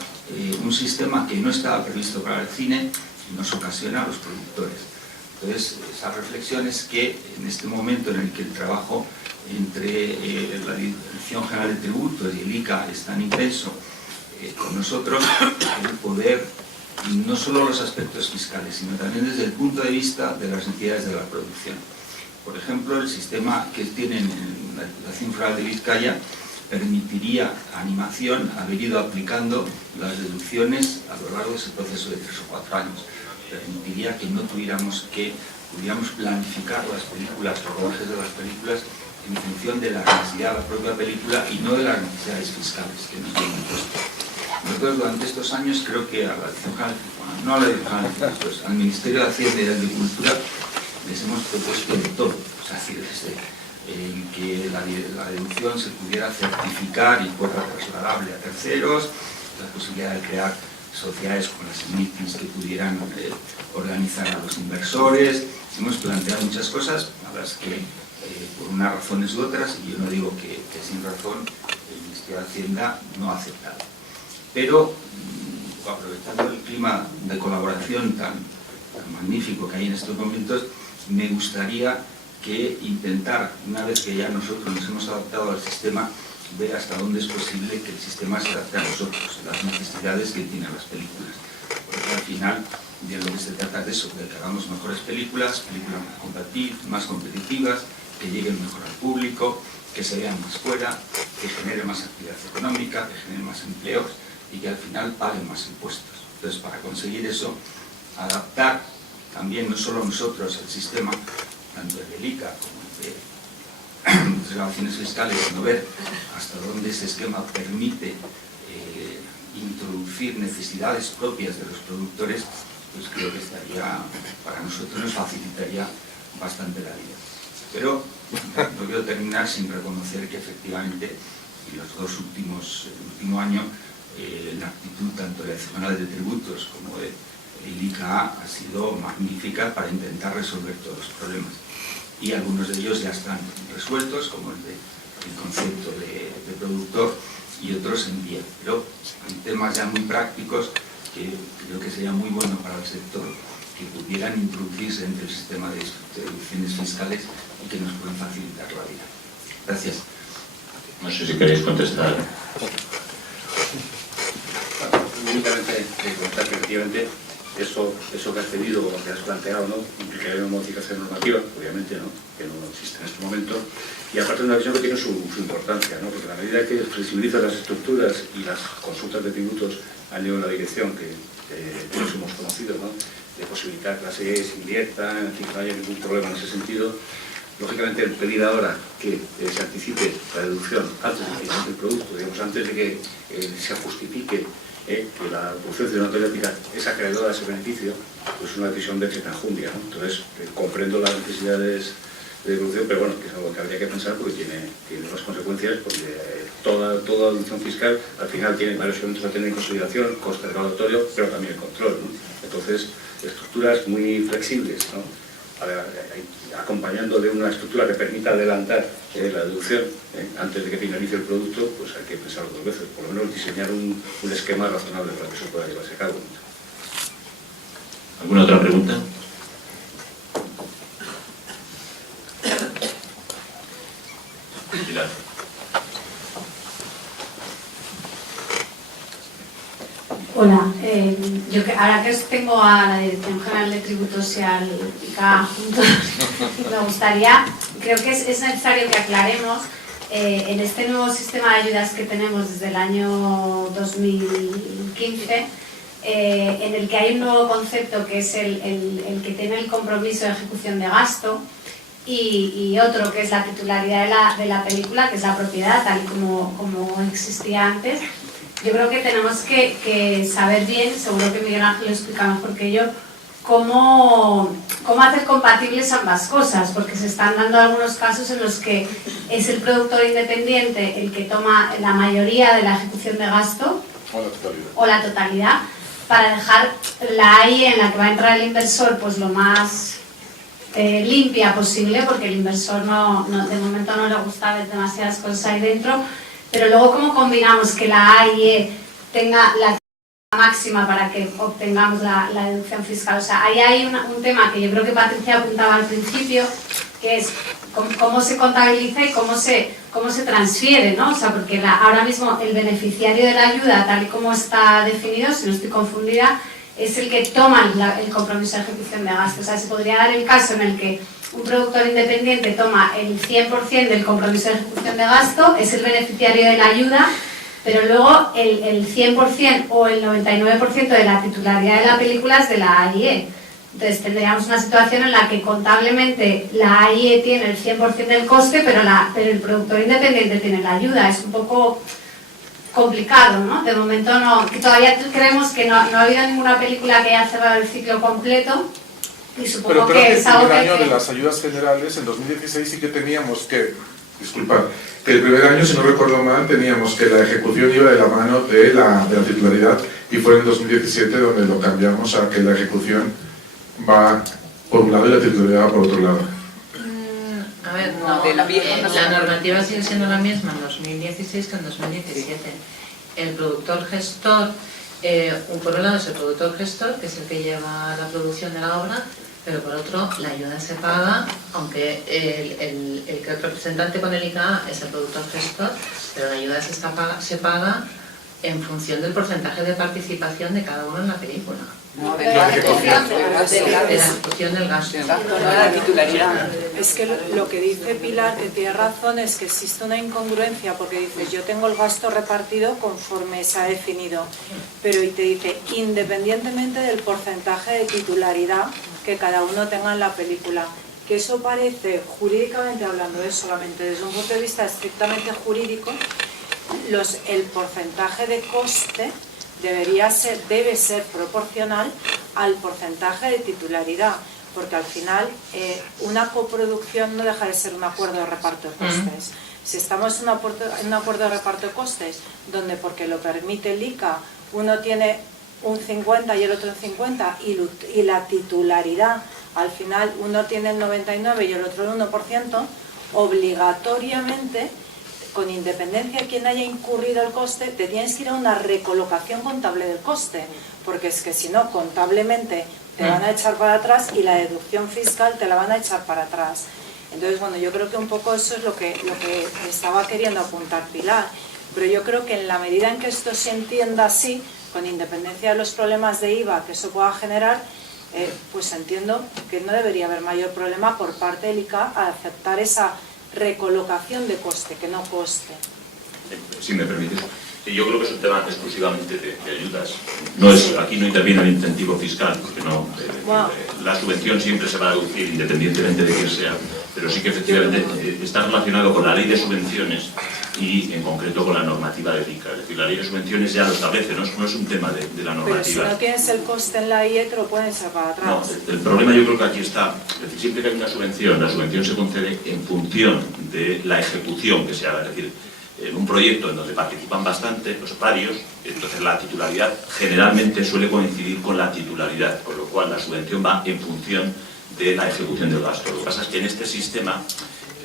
un sistema que no estaba previsto para el cine nos ocasiona a los productores. Entonces, esa reflexión es que en este momento en el que el trabajo entre la Dirección General de Tributos y el ICA es tan intenso con nosotros, el poder, no solo los aspectos fiscales, sino también desde el punto de vista de las necesidades de la producción. Por ejemplo, el sistema que tienen en la Diputación Foral de Vizcaya permitiría a Animación haber ido aplicando las deducciones a lo largo de ese proceso de 3 o 4 años. Permitiría que no pudiéramos planificar las películas, los rodajes de las películas en función de la necesidad de la propia película y no de las necesidades fiscales que nos han impuesto. Nosotros durante estos años creo que a la Dirección General, no a la Dirección General, pues al Ministerio de Hacienda y de Agricultura les hemos propuesto de todo, es decir, desde en que la deducción se pudiera certificar y fuera trasladable a terceros, la posibilidad de crear sociedades como las MIPIs que pudieran organizar a los inversores. Hemos planteado muchas cosas a las que, por unas razones u otras, y yo no digo que sin razón, el Ministerio de Hacienda no ha aceptado. Pero, aprovechando el clima de colaboración tan magnífico que hay en estos momentos, me gustaría que intentar, una vez que ya nosotros nos hemos adaptado al sistema, ver hasta dónde es posible que el sistema se adapte a nosotros, las necesidades que tienen las películas. Porque al final, de lo que se trata es de eso, de que hagamos mejores películas más competitivas, que lleguen mejor al público, que se vean más fuera, que genere más actividad económica, que genere más empleos y que al final paguen más impuestos. Entonces, para conseguir eso, adaptar también no solo nosotros el sistema, tanto el del ICA como el de desgravaciones fiscales, sino ver hasta dónde ese esquema permite introducir necesidades propias de los productores, pues creo que estaría, para nosotros nos facilitaría bastante la vida. Pero no quiero terminar sin reconocer que efectivamente en los el último año la actitud tanto de la Dirección General de Tributos como de el ICA ha sido magnífica para intentar resolver todos los problemas. Y algunos de ellos ya están resueltos, como el concepto de productor, y otros en pie. Pero hay temas ya muy prácticos que creo que sería muy bueno para el sector que pudieran introducirse dentro del sistema de deducciones fiscales y que nos pueden facilitar la vida. Gracias. No sé si queréis contestar. Únicamente comentar que efectivamente eso que has pedido o que has planteado, ¿no?, implicaría una modificación normativa, obviamente, ¿no?, que no existe en este momento, y aparte de una visión que tiene su importancia, ¿no?, porque a la medida que flexibilizas las estructuras y las consultas de tributos han ido en la dirección que todos hemos conocido, ¿no?, de posibilitar que la SES invierta, en fin, que no haya ningún problema en ese sentido. Lógicamente, el pedir ahora que se anticipe la deducción antes de que finalice el producto, digamos, antes de que se justifique que la producción cinematográfica es acreedora a ese beneficio, pues es una decisión de cierta enjundia, ¿no? Entonces, comprendo las necesidades de devolución, pero bueno, que es algo que habría que pensar porque tiene unas consecuencias, porque toda deducción fiscal al final tiene varios elementos a tener en consideración, coste recaudatorio, pero también el control, ¿no? Entonces, estructuras muy flexibles, ¿no?, acompañando de una estructura que permita adelantar la deducción antes de que finalice el producto, pues hay que pensarlo dos veces, por lo menos diseñar un esquema razonable para que eso pueda llevarse a cabo. ¿Alguna otra pregunta? Pilar. Hola, yo ahora que tengo a la Dirección General de Tributos y al ICA juntos, me gustaría, creo que es necesario que aclaremos en este nuevo sistema de ayudas que tenemos desde el año 2015, en el que hay un nuevo concepto que es el que tiene el compromiso de ejecución de gasto y otro que es la titularidad de la película, que es la propiedad, tal y como existía antes. Yo creo que tenemos que saber bien, seguro que Miguel Ángel lo explica mejor que yo, cómo hacer compatibles ambas cosas, porque se están dando algunos casos en los que es el productor independiente el que toma la mayoría de la ejecución de gasto o la totalidad para dejar la AIE en la que va a entrar el inversor pues lo más limpia posible, porque el inversor de momento no le gusta ver demasiadas cosas ahí dentro. Pero luego, ¿cómo combinamos que la AIE tenga la máxima para que obtengamos la deducción fiscal? O sea, ahí hay un tema que yo creo que Patricia apuntaba al principio, que es cómo se contabiliza y cómo se transfiere, ¿no? O sea, porque ahora mismo el beneficiario de la ayuda, tal y como está definido, si no estoy confundida, es el que toma el compromiso de ejecución de gastos. O sea, se podría dar el caso en el que un productor independiente toma el 100% del compromiso de ejecución de gasto, es el beneficiario de la ayuda, pero luego el 100% o el 99% de la titularidad de la película es de la AIE. Entonces tendríamos una situación en la que contablemente la AIE tiene el 100% del coste, pero el productor independiente tiene la ayuda. Es un poco complicado, ¿no? De momento no, que todavía creemos que no ha habido ninguna película que haya cerrado el ciclo completo, Y supongo Pero creo que que el es algo primer que... año de las ayudas generales, en 2016, sí que teníamos que, disculpad, que el primer año, si no recuerdo mal, teníamos que la ejecución iba de la mano de la titularidad, y fue en 2017 donde lo cambiamos a que la ejecución va por un lado y la titularidad va por otro lado. A ver, no, la normativa sigue siendo la misma en 2016 que en 2017. El productor gestor, por un lado es el productor gestor, que es el que lleva la producción de la obra, pero por otro la ayuda se paga, aunque el representante con el ICA es el productor gestor, pero la ayuda se paga en función del porcentaje de participación de cada uno en la película. No, de la ejecución de la ejecución del gasto. No de la titularidad. Es que lo que dice Pilar, que tiene razón, es que existe una incongruencia, porque dice, yo tengo el gasto repartido conforme se ha definido, pero y te dice, independientemente del porcentaje de titularidad que cada uno tenga en la película. Que eso parece, jurídicamente hablando, es solamente desde un punto de vista estrictamente jurídico, el porcentaje de coste debe ser proporcional al porcentaje de titularidad, porque al final una coproducción no deja de ser un acuerdo de reparto de costes. Si estamos en un acuerdo de reparto de costes, donde porque lo permite el ICA, uno tiene un 50 y el otro un 50, y la titularidad, al final uno tiene el 99 y el otro el 1%, obligatoriamente, con independencia de quien haya incurrido el coste, te tienes que ir a una recolocación contable del coste, porque es que si no, contablemente te van a echar para atrás y la deducción fiscal te la van a echar para atrás. Entonces, bueno, yo creo que un poco eso es lo que estaba queriendo apuntar Pilar, pero yo creo que en la medida en que esto se entienda así, con independencia de los problemas de IVA que eso pueda generar, pues entiendo que no debería haber mayor problema por parte del ICA al aceptar esa recolocación de coste, que no coste. Si me permites, yo creo que es un tema exclusivamente de ayudas. No es, aquí no interviene el incentivo fiscal, porque no, la subvención siempre se va a deducir independientemente de quién sea, pero sí que efectivamente está relacionado con la ley de subvenciones y en concreto con la normativa de ICA. Es decir, la ley de subvenciones ya lo establece, no es un tema de la normativa. Pero si no tienes el coste en la IE, te lo pueden echar para atrás. No, el problema yo creo que aquí está, es decir, siempre que hay una subvención, la subvención se concede en función de la ejecución que se haga, es decir, en un proyecto en donde participan bastante, los varios, entonces la titularidad generalmente suele coincidir con la titularidad, con lo cual la subvención va en función de la ejecución del gasto. Lo que pasa es que en este sistema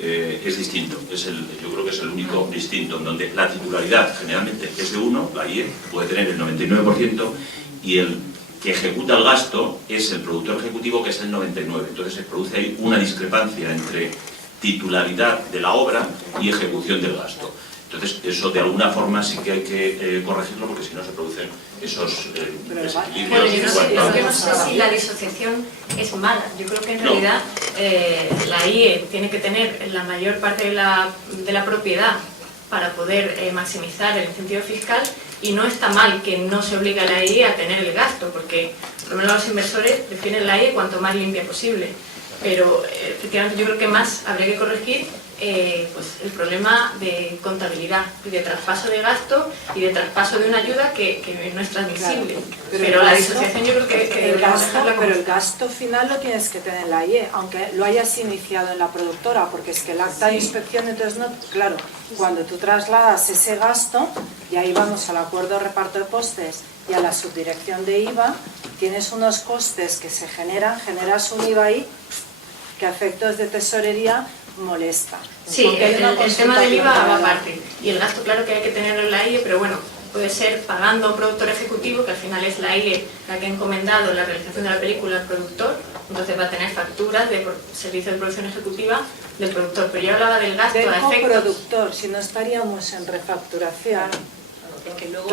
es distinto, yo creo que es el único distinto, en donde la titularidad generalmente es de uno, la IE puede tener el 99%, y el que ejecuta el gasto es el productor ejecutivo, que es el 99%. Entonces se produce ahí una discrepancia entre titularidad de la obra y ejecución del gasto. Entonces, eso de alguna forma sí que hay que corregirlo, porque si no se producen esos desequilibrios. Bueno, yo no sé si la disociación es mala. Yo creo que en realidad la IE tiene que tener la mayor parte de la propiedad para poder maximizar el incentivo fiscal, y no está mal que no se obligue a la IE a tener el gasto, porque por lo menos los inversores prefieren la IE cuanto más limpia posible. Pero efectivamente yo creo que más habría que corregir pues el problema de contabilidad y de traspaso de gasto y de traspaso de una ayuda que no es transmisible. Claro, pero la disociación yo creo que el gasto final lo tienes que tener en la IE, aunque lo hayas iniciado en la productora, porque es que el acta de inspección, entonces no, claro, cuando tú trasladas ese gasto, y ahí vamos al acuerdo de reparto de costes y a la subdirección de IVA, tienes unos costes que se generas un IVA ahí que a efectos de tesorería molesta. Sí, el tema del IVA va aparte, y el gasto claro que hay que tenerlo en la IE, pero bueno, puede ser pagando a un productor ejecutivo, que al final es la IE la que ha encomendado la realización de la película al productor, entonces va a tener facturas de servicio de producción ejecutiva del productor, pero yo hablaba del gasto a efectos... Del coproductor, si no estaríamos en refacturación. Porque luego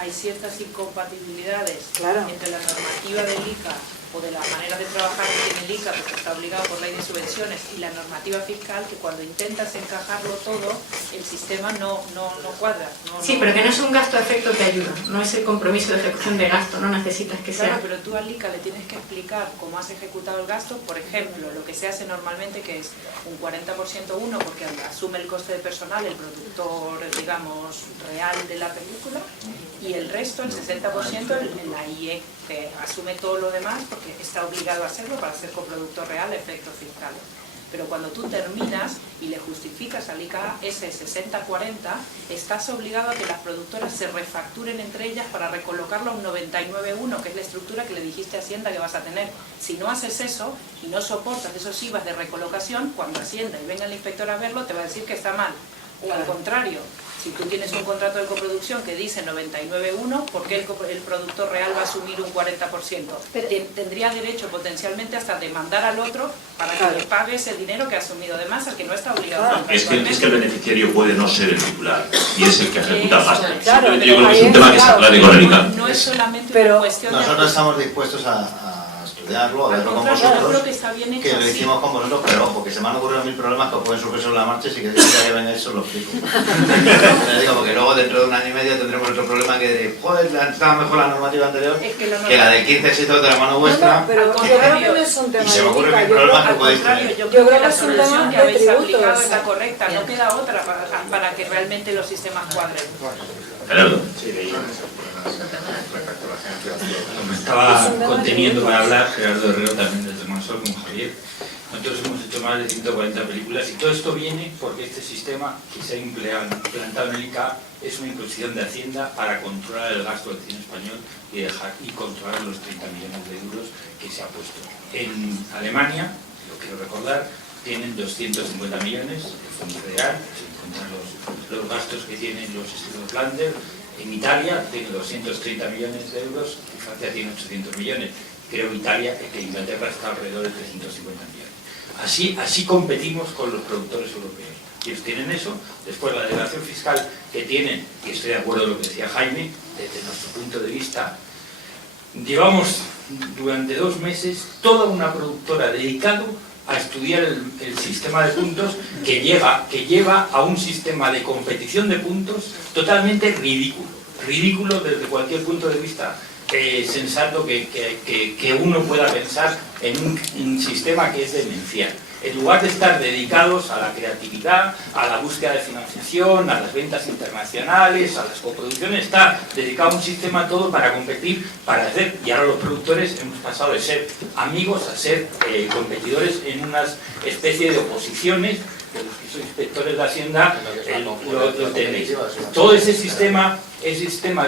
hay ciertas incompatibilidades entre la normativa del ICA o de la manera de trabajar que tiene el ICA, porque está obligado por ley de subvenciones, y la normativa fiscal, que cuando intentas encajarlo todo, el sistema no cuadra. Sí, pero que no es un gasto a efectos de ayuda, no es el compromiso de ejecución de gasto, no necesitas que sea... Claro, pero tú al ICA le tienes que explicar cómo has ejecutado el gasto, por ejemplo, lo que se hace normalmente, que es un 40% uno, porque asume el coste de personal el productor, digamos, real de la película, y el resto, el 60%, en la IE, que asume todo lo demás, porque está obligado a hacerlo para ser coproductor real a efectos fiscales. Pero cuando tú terminas y le justificas al ICA ese 60-40, estás obligado a que las productoras se refacturen entre ellas para recolocarlo a un 99-1, que es la estructura que le dijiste a Hacienda que vas a tener. Si no haces eso y no soportas esos IVAs de recolocación, cuando Hacienda y venga el inspector a verlo, te va a decir que está mal. O al contrario, si tú tienes un contrato de coproducción que dice 99-1, ¿por qué el productor real va a asumir un 40%? Tendría derecho potencialmente hasta demandar al otro para que le pague ese dinero que ha asumido de más, al que no está obligado. Es que el beneficiario puede no ser el titular y es el que ejecuta gastos. Claro, Yo creo que es un tema que se aclare con el ICA. No es solamente una cuestión de... Nosotros estamos dispuestos a estudiarlo, a verlo con vosotros, que lo hicimos con vosotros, pero ojo, que se me han ocurrido 1000 problemas que os pueden surgir sobre la marcha y si queréis que vengáis os lo explico. Les digo, porque luego dentro de un año y medio tendremos otro problema que diréis, joder, estaba mejor la normativa anterior que la del 15 se de la mano vuestra. Pero yo creo que no es un tema y se me ocurren 1000 problemas que podéis tener. Yo creo que la solución que habéis aplicado es la correcta, no queda otra para que realmente los sistemas cuadren. Gerardo. Me estaba conteniendo para hablar, Gerardo Herrero también de Termosol con Javier. Nosotros hemos hecho más de 140 películas y todo esto viene porque este sistema que se ha implantado en el ICA es una imposición de Hacienda para controlar el gasto del cine español y controlar los 30 millones de euros que se ha puesto. En Alemania, lo quiero recordar, tienen 250 millones de fondo federal, sin contar los gastos que tienen los estudios Lander. En Italia tiene 230 millones de euros y Francia tiene 800 millones. Creo que Inglaterra está alrededor de 350 millones. Así competimos con los productores europeos. Ellos tienen eso, después la declaración fiscal que tienen, y estoy de acuerdo con lo que decía Jaime, desde nuestro punto de vista, llevamos durante 2 meses toda una productora dedicada a estudiar el sistema de puntos que lleva a un sistema de competición de puntos totalmente ridículo desde cualquier punto de vista sensato que uno pueda pensar en un sistema que es demencial. En lugar de estar dedicados a la creatividad, a la búsqueda de financiación, a las ventas internacionales, a las coproducciones, está dedicado a un sistema todo para competir, para hacer, y ahora los productores hemos pasado de ser amigos a ser competidores en una especie de oposiciones, de los que sois inspectores de Hacienda, lo tenéis. Todo ese sistema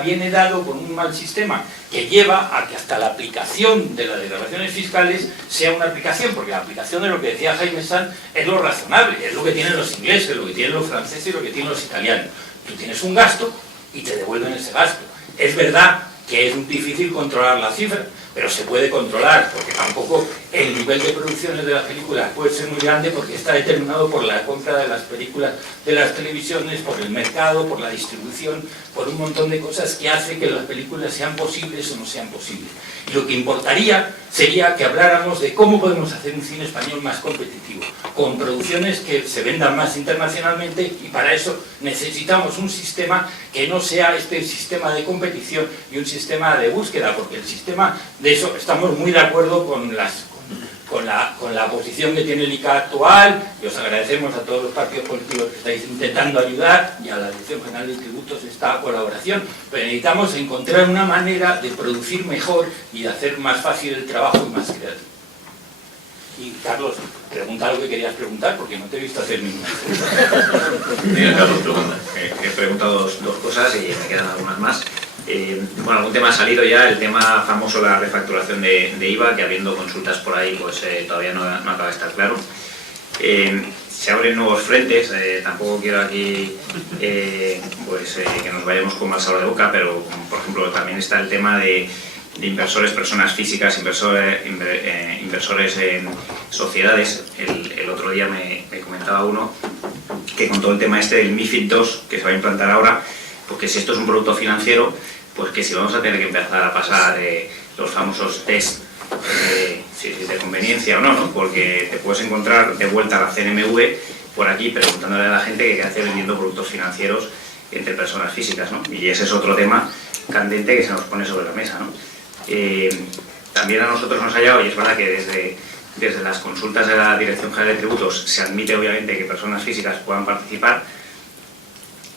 viene dado con un mal sistema que lleva a que hasta la aplicación de las declaraciones fiscales sea una aplicación, porque la aplicación de lo que decía Jaime Sanz es lo razonable, es lo que tienen los ingleses, lo que tienen los franceses y lo que tienen los italianos. Tú tienes un gasto y te devuelven ese gasto. Es verdad que es difícil controlar la cifra, pero se puede controlar, porque tampoco el nivel de producciones de las películas puede ser muy grande porque está determinado por la compra de las películas de las televisiones, por el mercado, por la distribución, por un montón de cosas que hace que las películas sean posibles o no sean posibles. Y lo que importaría sería que habláramos de cómo podemos hacer un cine español más competitivo, con producciones que se vendan más internacionalmente, y para eso necesitamos un sistema que no sea este sistema de competición y un sistema de búsqueda, porque el sistema de eso estamos muy de acuerdo con la posición que tiene el ICA actual, y os agradecemos a todos los partidos políticos que estáis intentando ayudar, y a la Dirección General de Tributos esta colaboración, pero necesitamos encontrar una manera de producir mejor y de hacer más fácil el trabajo y más creativo. Y Carlos, pregunta lo que querías preguntar, porque no te he visto hacer ninguna pregunta. Mira, Carlos, pregunta. He preguntado dos cosas y me quedan algunas más. Bueno, algún tema ha salido ya, el tema famoso, la refacturación de IVA, que habiendo consultas por ahí, pues todavía no acaba de estar claro. Se abren nuevos frentes, tampoco quiero aquí que nos vayamos con mal sabor de boca, pero por ejemplo también está el tema de inversores, personas físicas, inversores en sociedades. El otro día me comentaba uno que con todo el tema este del MiFID II que se va a implantar ahora, porque si esto es un producto financiero, pues que si vamos a tener que empezar a pasar los famosos test de conveniencia o no, ¿no? Porque te puedes encontrar de vuelta a la CNMV por aquí preguntándole a la gente qué hace vendiendo productos financieros entre personas físicas, ¿no? Y ese es otro tema candente que se nos pone sobre la mesa, ¿no? También a nosotros nos ha llegado, y es verdad que desde las consultas de la Dirección General de Tributos se admite obviamente que personas físicas puedan participar,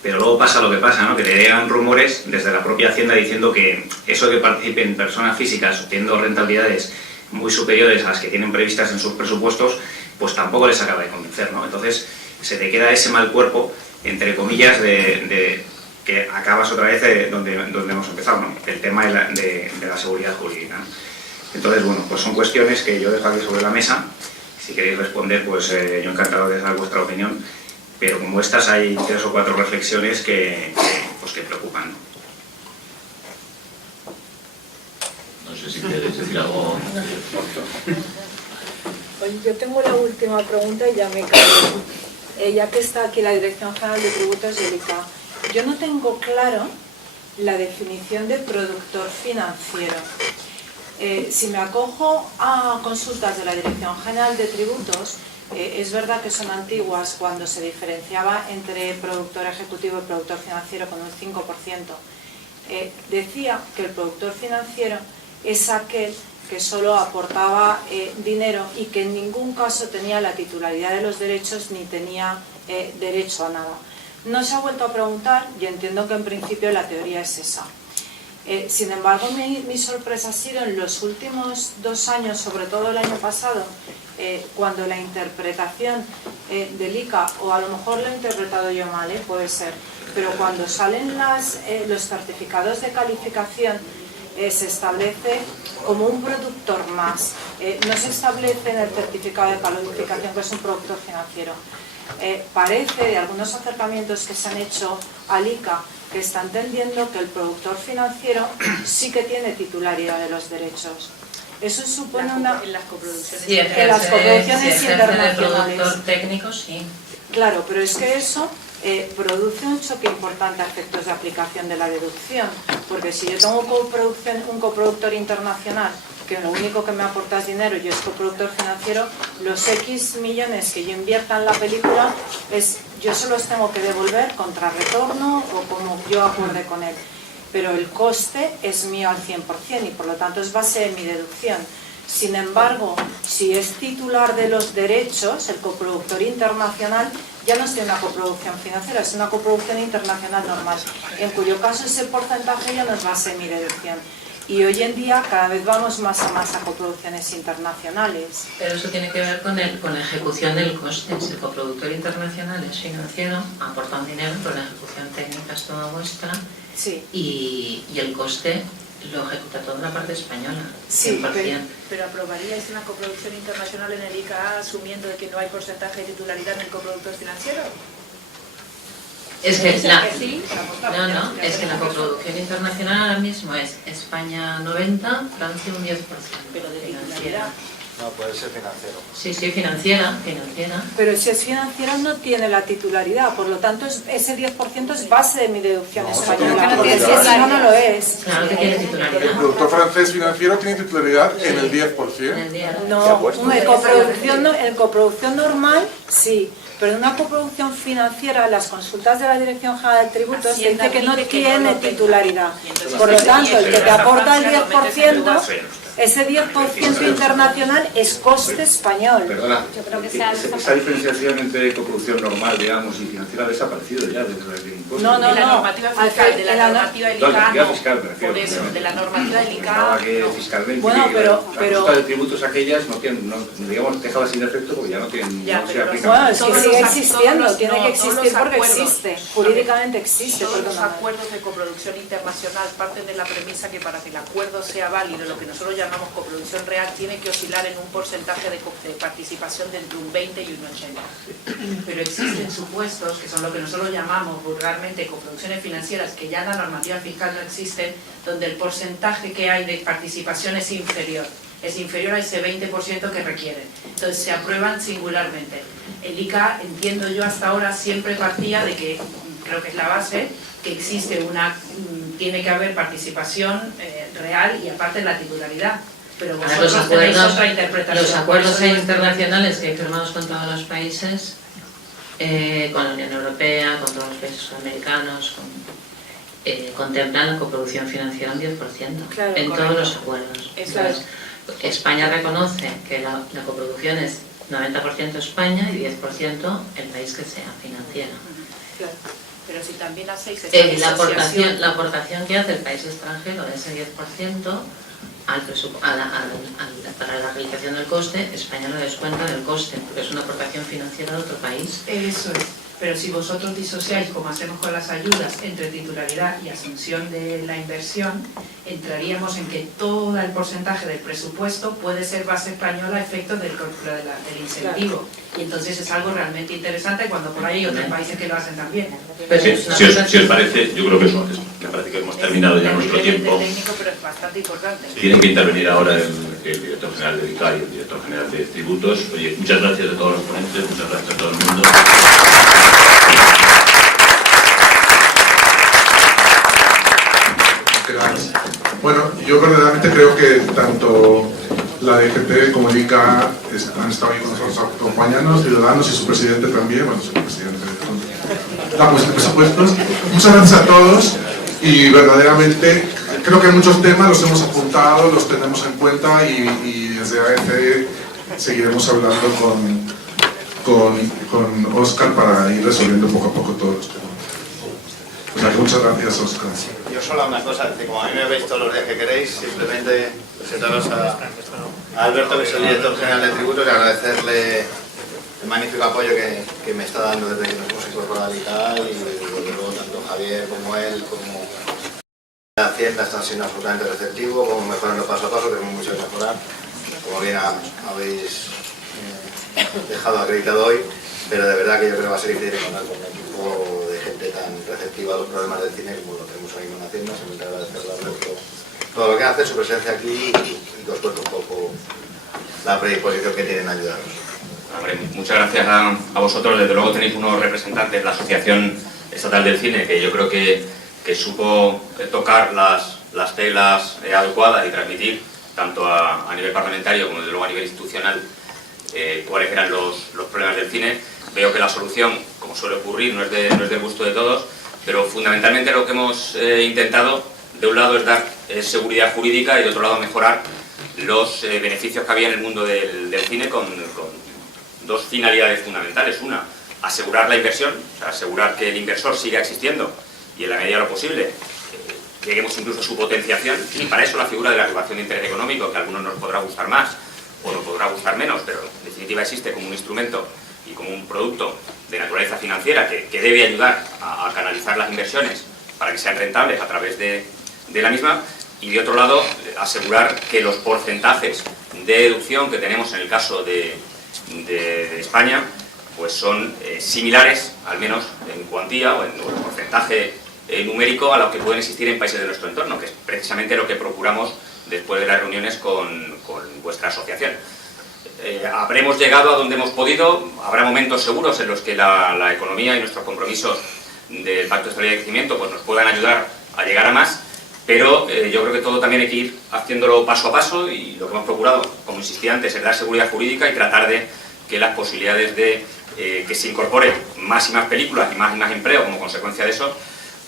pero luego pasa lo que pasa, ¿no? Que te llegan rumores desde la propia Hacienda diciendo que eso de que participen personas físicas obteniendo rentabilidades muy superiores a las que tienen previstas en sus presupuestos, pues tampoco les acaba de convencer, ¿no? Entonces se te queda ese mal cuerpo, entre comillas, de que acabas otra vez donde hemos empezado, ¿no? El tema de la seguridad jurídica, ¿no? Entonces, bueno, pues son cuestiones que yo dejo aquí sobre la mesa. Si queréis responder, pues yo encantado de dar vuestra opinión, pero como estas hay 3 o 4 reflexiones que preocupan, ¿no? No sé si queréis decir algo. Yo tengo la última pregunta y ya me callo. Ya que está aquí la Dirección General de Tributos y el ICA, yo no tengo claro la definición de productor financiero. Si me acojo a consultas de la Dirección General de Tributos, es verdad que son antiguas cuando se diferenciaba entre productor ejecutivo y productor financiero con un 5%. Decía que el productor financiero es aquel que solo aportaba dinero y que en ningún caso tenía la titularidad de los derechos ni tenía derecho a nada. No se ha vuelto a preguntar, yo entiendo que en principio la teoría es esa. Sin embargo, mi sorpresa ha sido en los últimos 2 años, sobre todo el año pasado, cuando la interpretación del ICA, o a lo mejor lo he interpretado yo mal, puede ser, pero cuando salen los certificados de calificación, se establece como un productor más. No se establece en el certificado de calificación que es un productor financiero. Parece, de algunos acercamientos que se han hecho al ICA, que está entendiendo que el productor financiero sí que tiene titularidad de los derechos. Eso supone una... En las coproducciones, sí, en las coproducciones internacionales. El productor técnico, sí. Claro, pero es que eso produce un choque importante a efectos de aplicación de la deducción, porque si yo tengo un coproductor internacional que lo único que me aporta es dinero y yo es coproductor financiero, los X millones que yo invierta en la película, yo se los tengo que devolver contra retorno o como yo acuerde con él. Pero el coste es mío al 100% y por lo tanto es base de mi deducción. Sin embargo, si es titular de los derechos, el coproductor internacional ya no es una coproducción financiera, es una coproducción internacional normal, en cuyo caso ese porcentaje ya no es base de mi deducción. Y hoy en día cada vez vamos más a coproducciones internacionales. Pero eso tiene que ver con la ejecución del coste. Si el coproductor internacional es financiero, aporta un dinero, pero la ejecución técnica es toda vuestra. Sí. Y el coste lo ejecuta toda la parte española, 100%. Sí, pero ¿aprobaríais una coproducción internacional en el ICA asumiendo de que no hay porcentaje de titularidad en el coproductor financiero? Es que es que la coproducción internacional ahora mismo es España 90, Francia un 10%. Pero de titularidad. No, puede ser financiero. Sí, financiera. Pero si es financiera no tiene la titularidad, por lo tanto ese 10% es base de mi deducción española, porque si no lo es. Claro que tiene titularidad. El productor francés financiero tiene titularidad en el 10%. No, en coproducción normal sí. Pero en una coproducción financiera, las consultas de la Dirección General de Tributos dice que no tiene titularidad. Por lo tanto, el que te aporta el 10%, ese 10% internacional es coste español. Perdona, Yo creo que esa diferenciación entre coproducción normal, digamos, y financiera ha desaparecido ya dentro del impuesto. No. De la normativa fiscal, de la normativa del ICA, no. Fiscal, Por eso, de la normativa del ICA, que fiscalmente, bueno, pero la consulta de tributos aquellas no tienen, digamos, déjala sin efecto porque ya no tienen, no se aplican. Bueno, es que sigue existiendo, tiene que existir porque existe, jurídicamente existe. Todos los acuerdos de coproducción internacional parten de la premisa que para que el acuerdo sea válido, lo que nosotros llamamos coproducción real, tiene que oscilar en un porcentaje de participación de entre un 20 y un 80. Pero existen supuestos, que son lo que nosotros llamamos vulgarmente coproducciones financieras, que ya en la normativa fiscal no existen, donde el porcentaje que hay de participación es inferior a ese 20% que requieren. Entonces se aprueban singularmente. El ICA, entiendo yo hasta ahora, siempre partía de que, creo que es la base, que existe tiene que haber participación real y aparte la titularidad. Pero vosotros tenéis otra interpretación. Los acuerdos internacionales que hay firmados con todos los países, con la Unión Europea, con todos los países sudamericanos, contemplan la coproducción financiera un 10%, claro, en correcto. todos los acuerdos. Entonces, España reconoce que la coproducción es 90% España y 10% el país que sea financiera. Claro. Pero si también hacéis la aportación que hace el país extranjero de ese 10% para la realización del coste, España lo descuenta del coste, porque es una aportación financiera de otro país. Eso es. Pero si vosotros disociáis, como hacemos con las ayudas, entre titularidad y asunción de la inversión, entraríamos en que todo el porcentaje del presupuesto puede ser base española a efectos del cálculo del incentivo. Claro. Y entonces es algo realmente interesante cuando por ahí hay otros países que lo hacen también. Sí, si os parece, yo creo que eso me parece que hemos terminado ya nuestro tiempo. Técnico, pero es bastante importante. Tienen que intervenir ahora el director general de ICA y el director general de Tributos. Oye, muchas gracias a todos los ponentes, muchas gracias a todo el mundo. Bueno, yo verdaderamente creo que tanto la DGT como el ICA han estado ahí con nosotros acompañándonos, Ciudadanos y su presidente también, bueno, su presidente de la Comisión de Presupuestos. Muchas gracias a todos y verdaderamente creo que muchos temas los hemos apuntado, los tenemos en cuenta y desde AEC seguiremos hablando con Óscar para ir resolviendo poco a poco todos los temas. O sea que muchas gracias, Óscar. Yo solo una cosa, como a mí me veis todos los días que queréis, simplemente presentaros a Alberto, que es el director general de Tributos, y agradecerle el magnífico apoyo que me está dando desde que nos hemos incorporado al ICA, y desde luego tanto Javier como él, como la Hacienda están siendo absolutamente receptivos, como mejorando paso a paso, tenemos mucho que mejorar, como bien habéis dejado acreditado hoy, pero de verdad que yo creo que va a ser difícil encontrar con un equipo de gente tan receptiva a los problemas del cine como lo tenemos ahí en la Hacienda. Se me encarga de agradecerle a Alberto todo lo que hace, su presencia aquí, y que os cuento un poco la predisposición que tienen a ayudarnos. Hombre, muchas gracias a vosotros. Desde luego tenéis unos representantes de la Asociación Estatal del Cine que yo creo que supo tocar las teclas adecuadas y transmitir tanto a nivel parlamentario como desde luego a nivel institucional cuáles eran los problemas del cine. Veo que la solución, como suele ocurrir, no es del gusto de todos, pero fundamentalmente lo que hemos intentado, de un lado, es dar seguridad jurídica y de otro lado mejorar los beneficios que había en el mundo del cine con dos finalidades fundamentales. Una, asegurar la inversión, o sea, asegurar que el inversor siga existiendo y en la medida de lo posible lleguemos incluso a su potenciación, y para eso la figura de la regulación de interés económico, que a algunos nos podrá gustar más o nos podrá gustar menos, pero en definitiva existe como un instrumento y como un producto de naturaleza financiera que debe ayudar a canalizar las inversiones para que sean rentables a través de la misma, y de otro lado asegurar que los porcentajes de deducción que tenemos en el caso de España pues son similares, al menos en cuantía o en porcentaje numérico, a los que pueden existir en países de nuestro entorno, que es precisamente lo que procuramos después de las reuniones con vuestra asociación. Habremos llegado a donde hemos podido, habrá momentos seguros en los que la economía y nuestros compromisos del Pacto de Estabilidad y Crecimiento pues nos puedan ayudar a llegar a más, pero yo creo que todo también hay que ir haciéndolo paso a paso, y lo que hemos procurado, como insistí antes, es dar seguridad jurídica y tratar de que las posibilidades de que se incorporen más y más películas y más empleo como consecuencia de eso,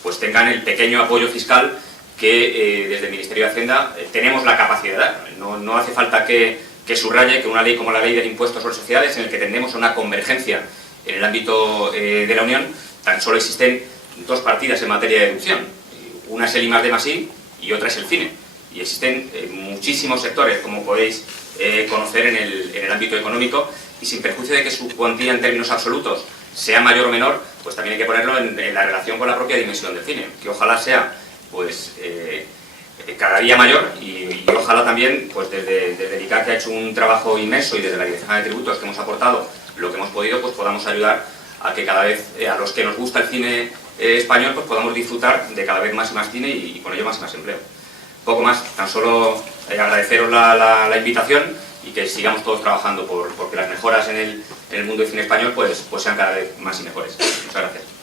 pues tengan el pequeño apoyo fiscal que desde el Ministerio de Hacienda tenemos la capacidad. No hace falta que subraye que una ley como la Ley del Impuesto sobre Sociedades, en el que tendemos a una convergencia en el ámbito de la Unión, tan solo existen dos partidas en materia de deducción. Una es el I+D+I y otra es el cine. Y existen muchísimos sectores, como podéis conocer en el ámbito económico, y sin perjuicio de que su cuantía en términos absolutos sea mayor o menor, pues también hay que ponerlo en la relación con la propia dimensión del cine, que ojalá sea pues cada día mayor, y ojalá también pues desde el ICA, que ha hecho un trabajo inmenso, y desde la Dirección de Tributos, que hemos aportado lo que hemos podido, pues podamos ayudar a que cada vez a los que nos gusta el cine español pues podamos disfrutar de cada vez más y más cine, y con ello más y más empleo. Poco más, tan solo agradeceros la invitación, y que sigamos todos trabajando porque las mejoras en el mundo del cine español pues sean cada vez más y mejores. Muchas gracias.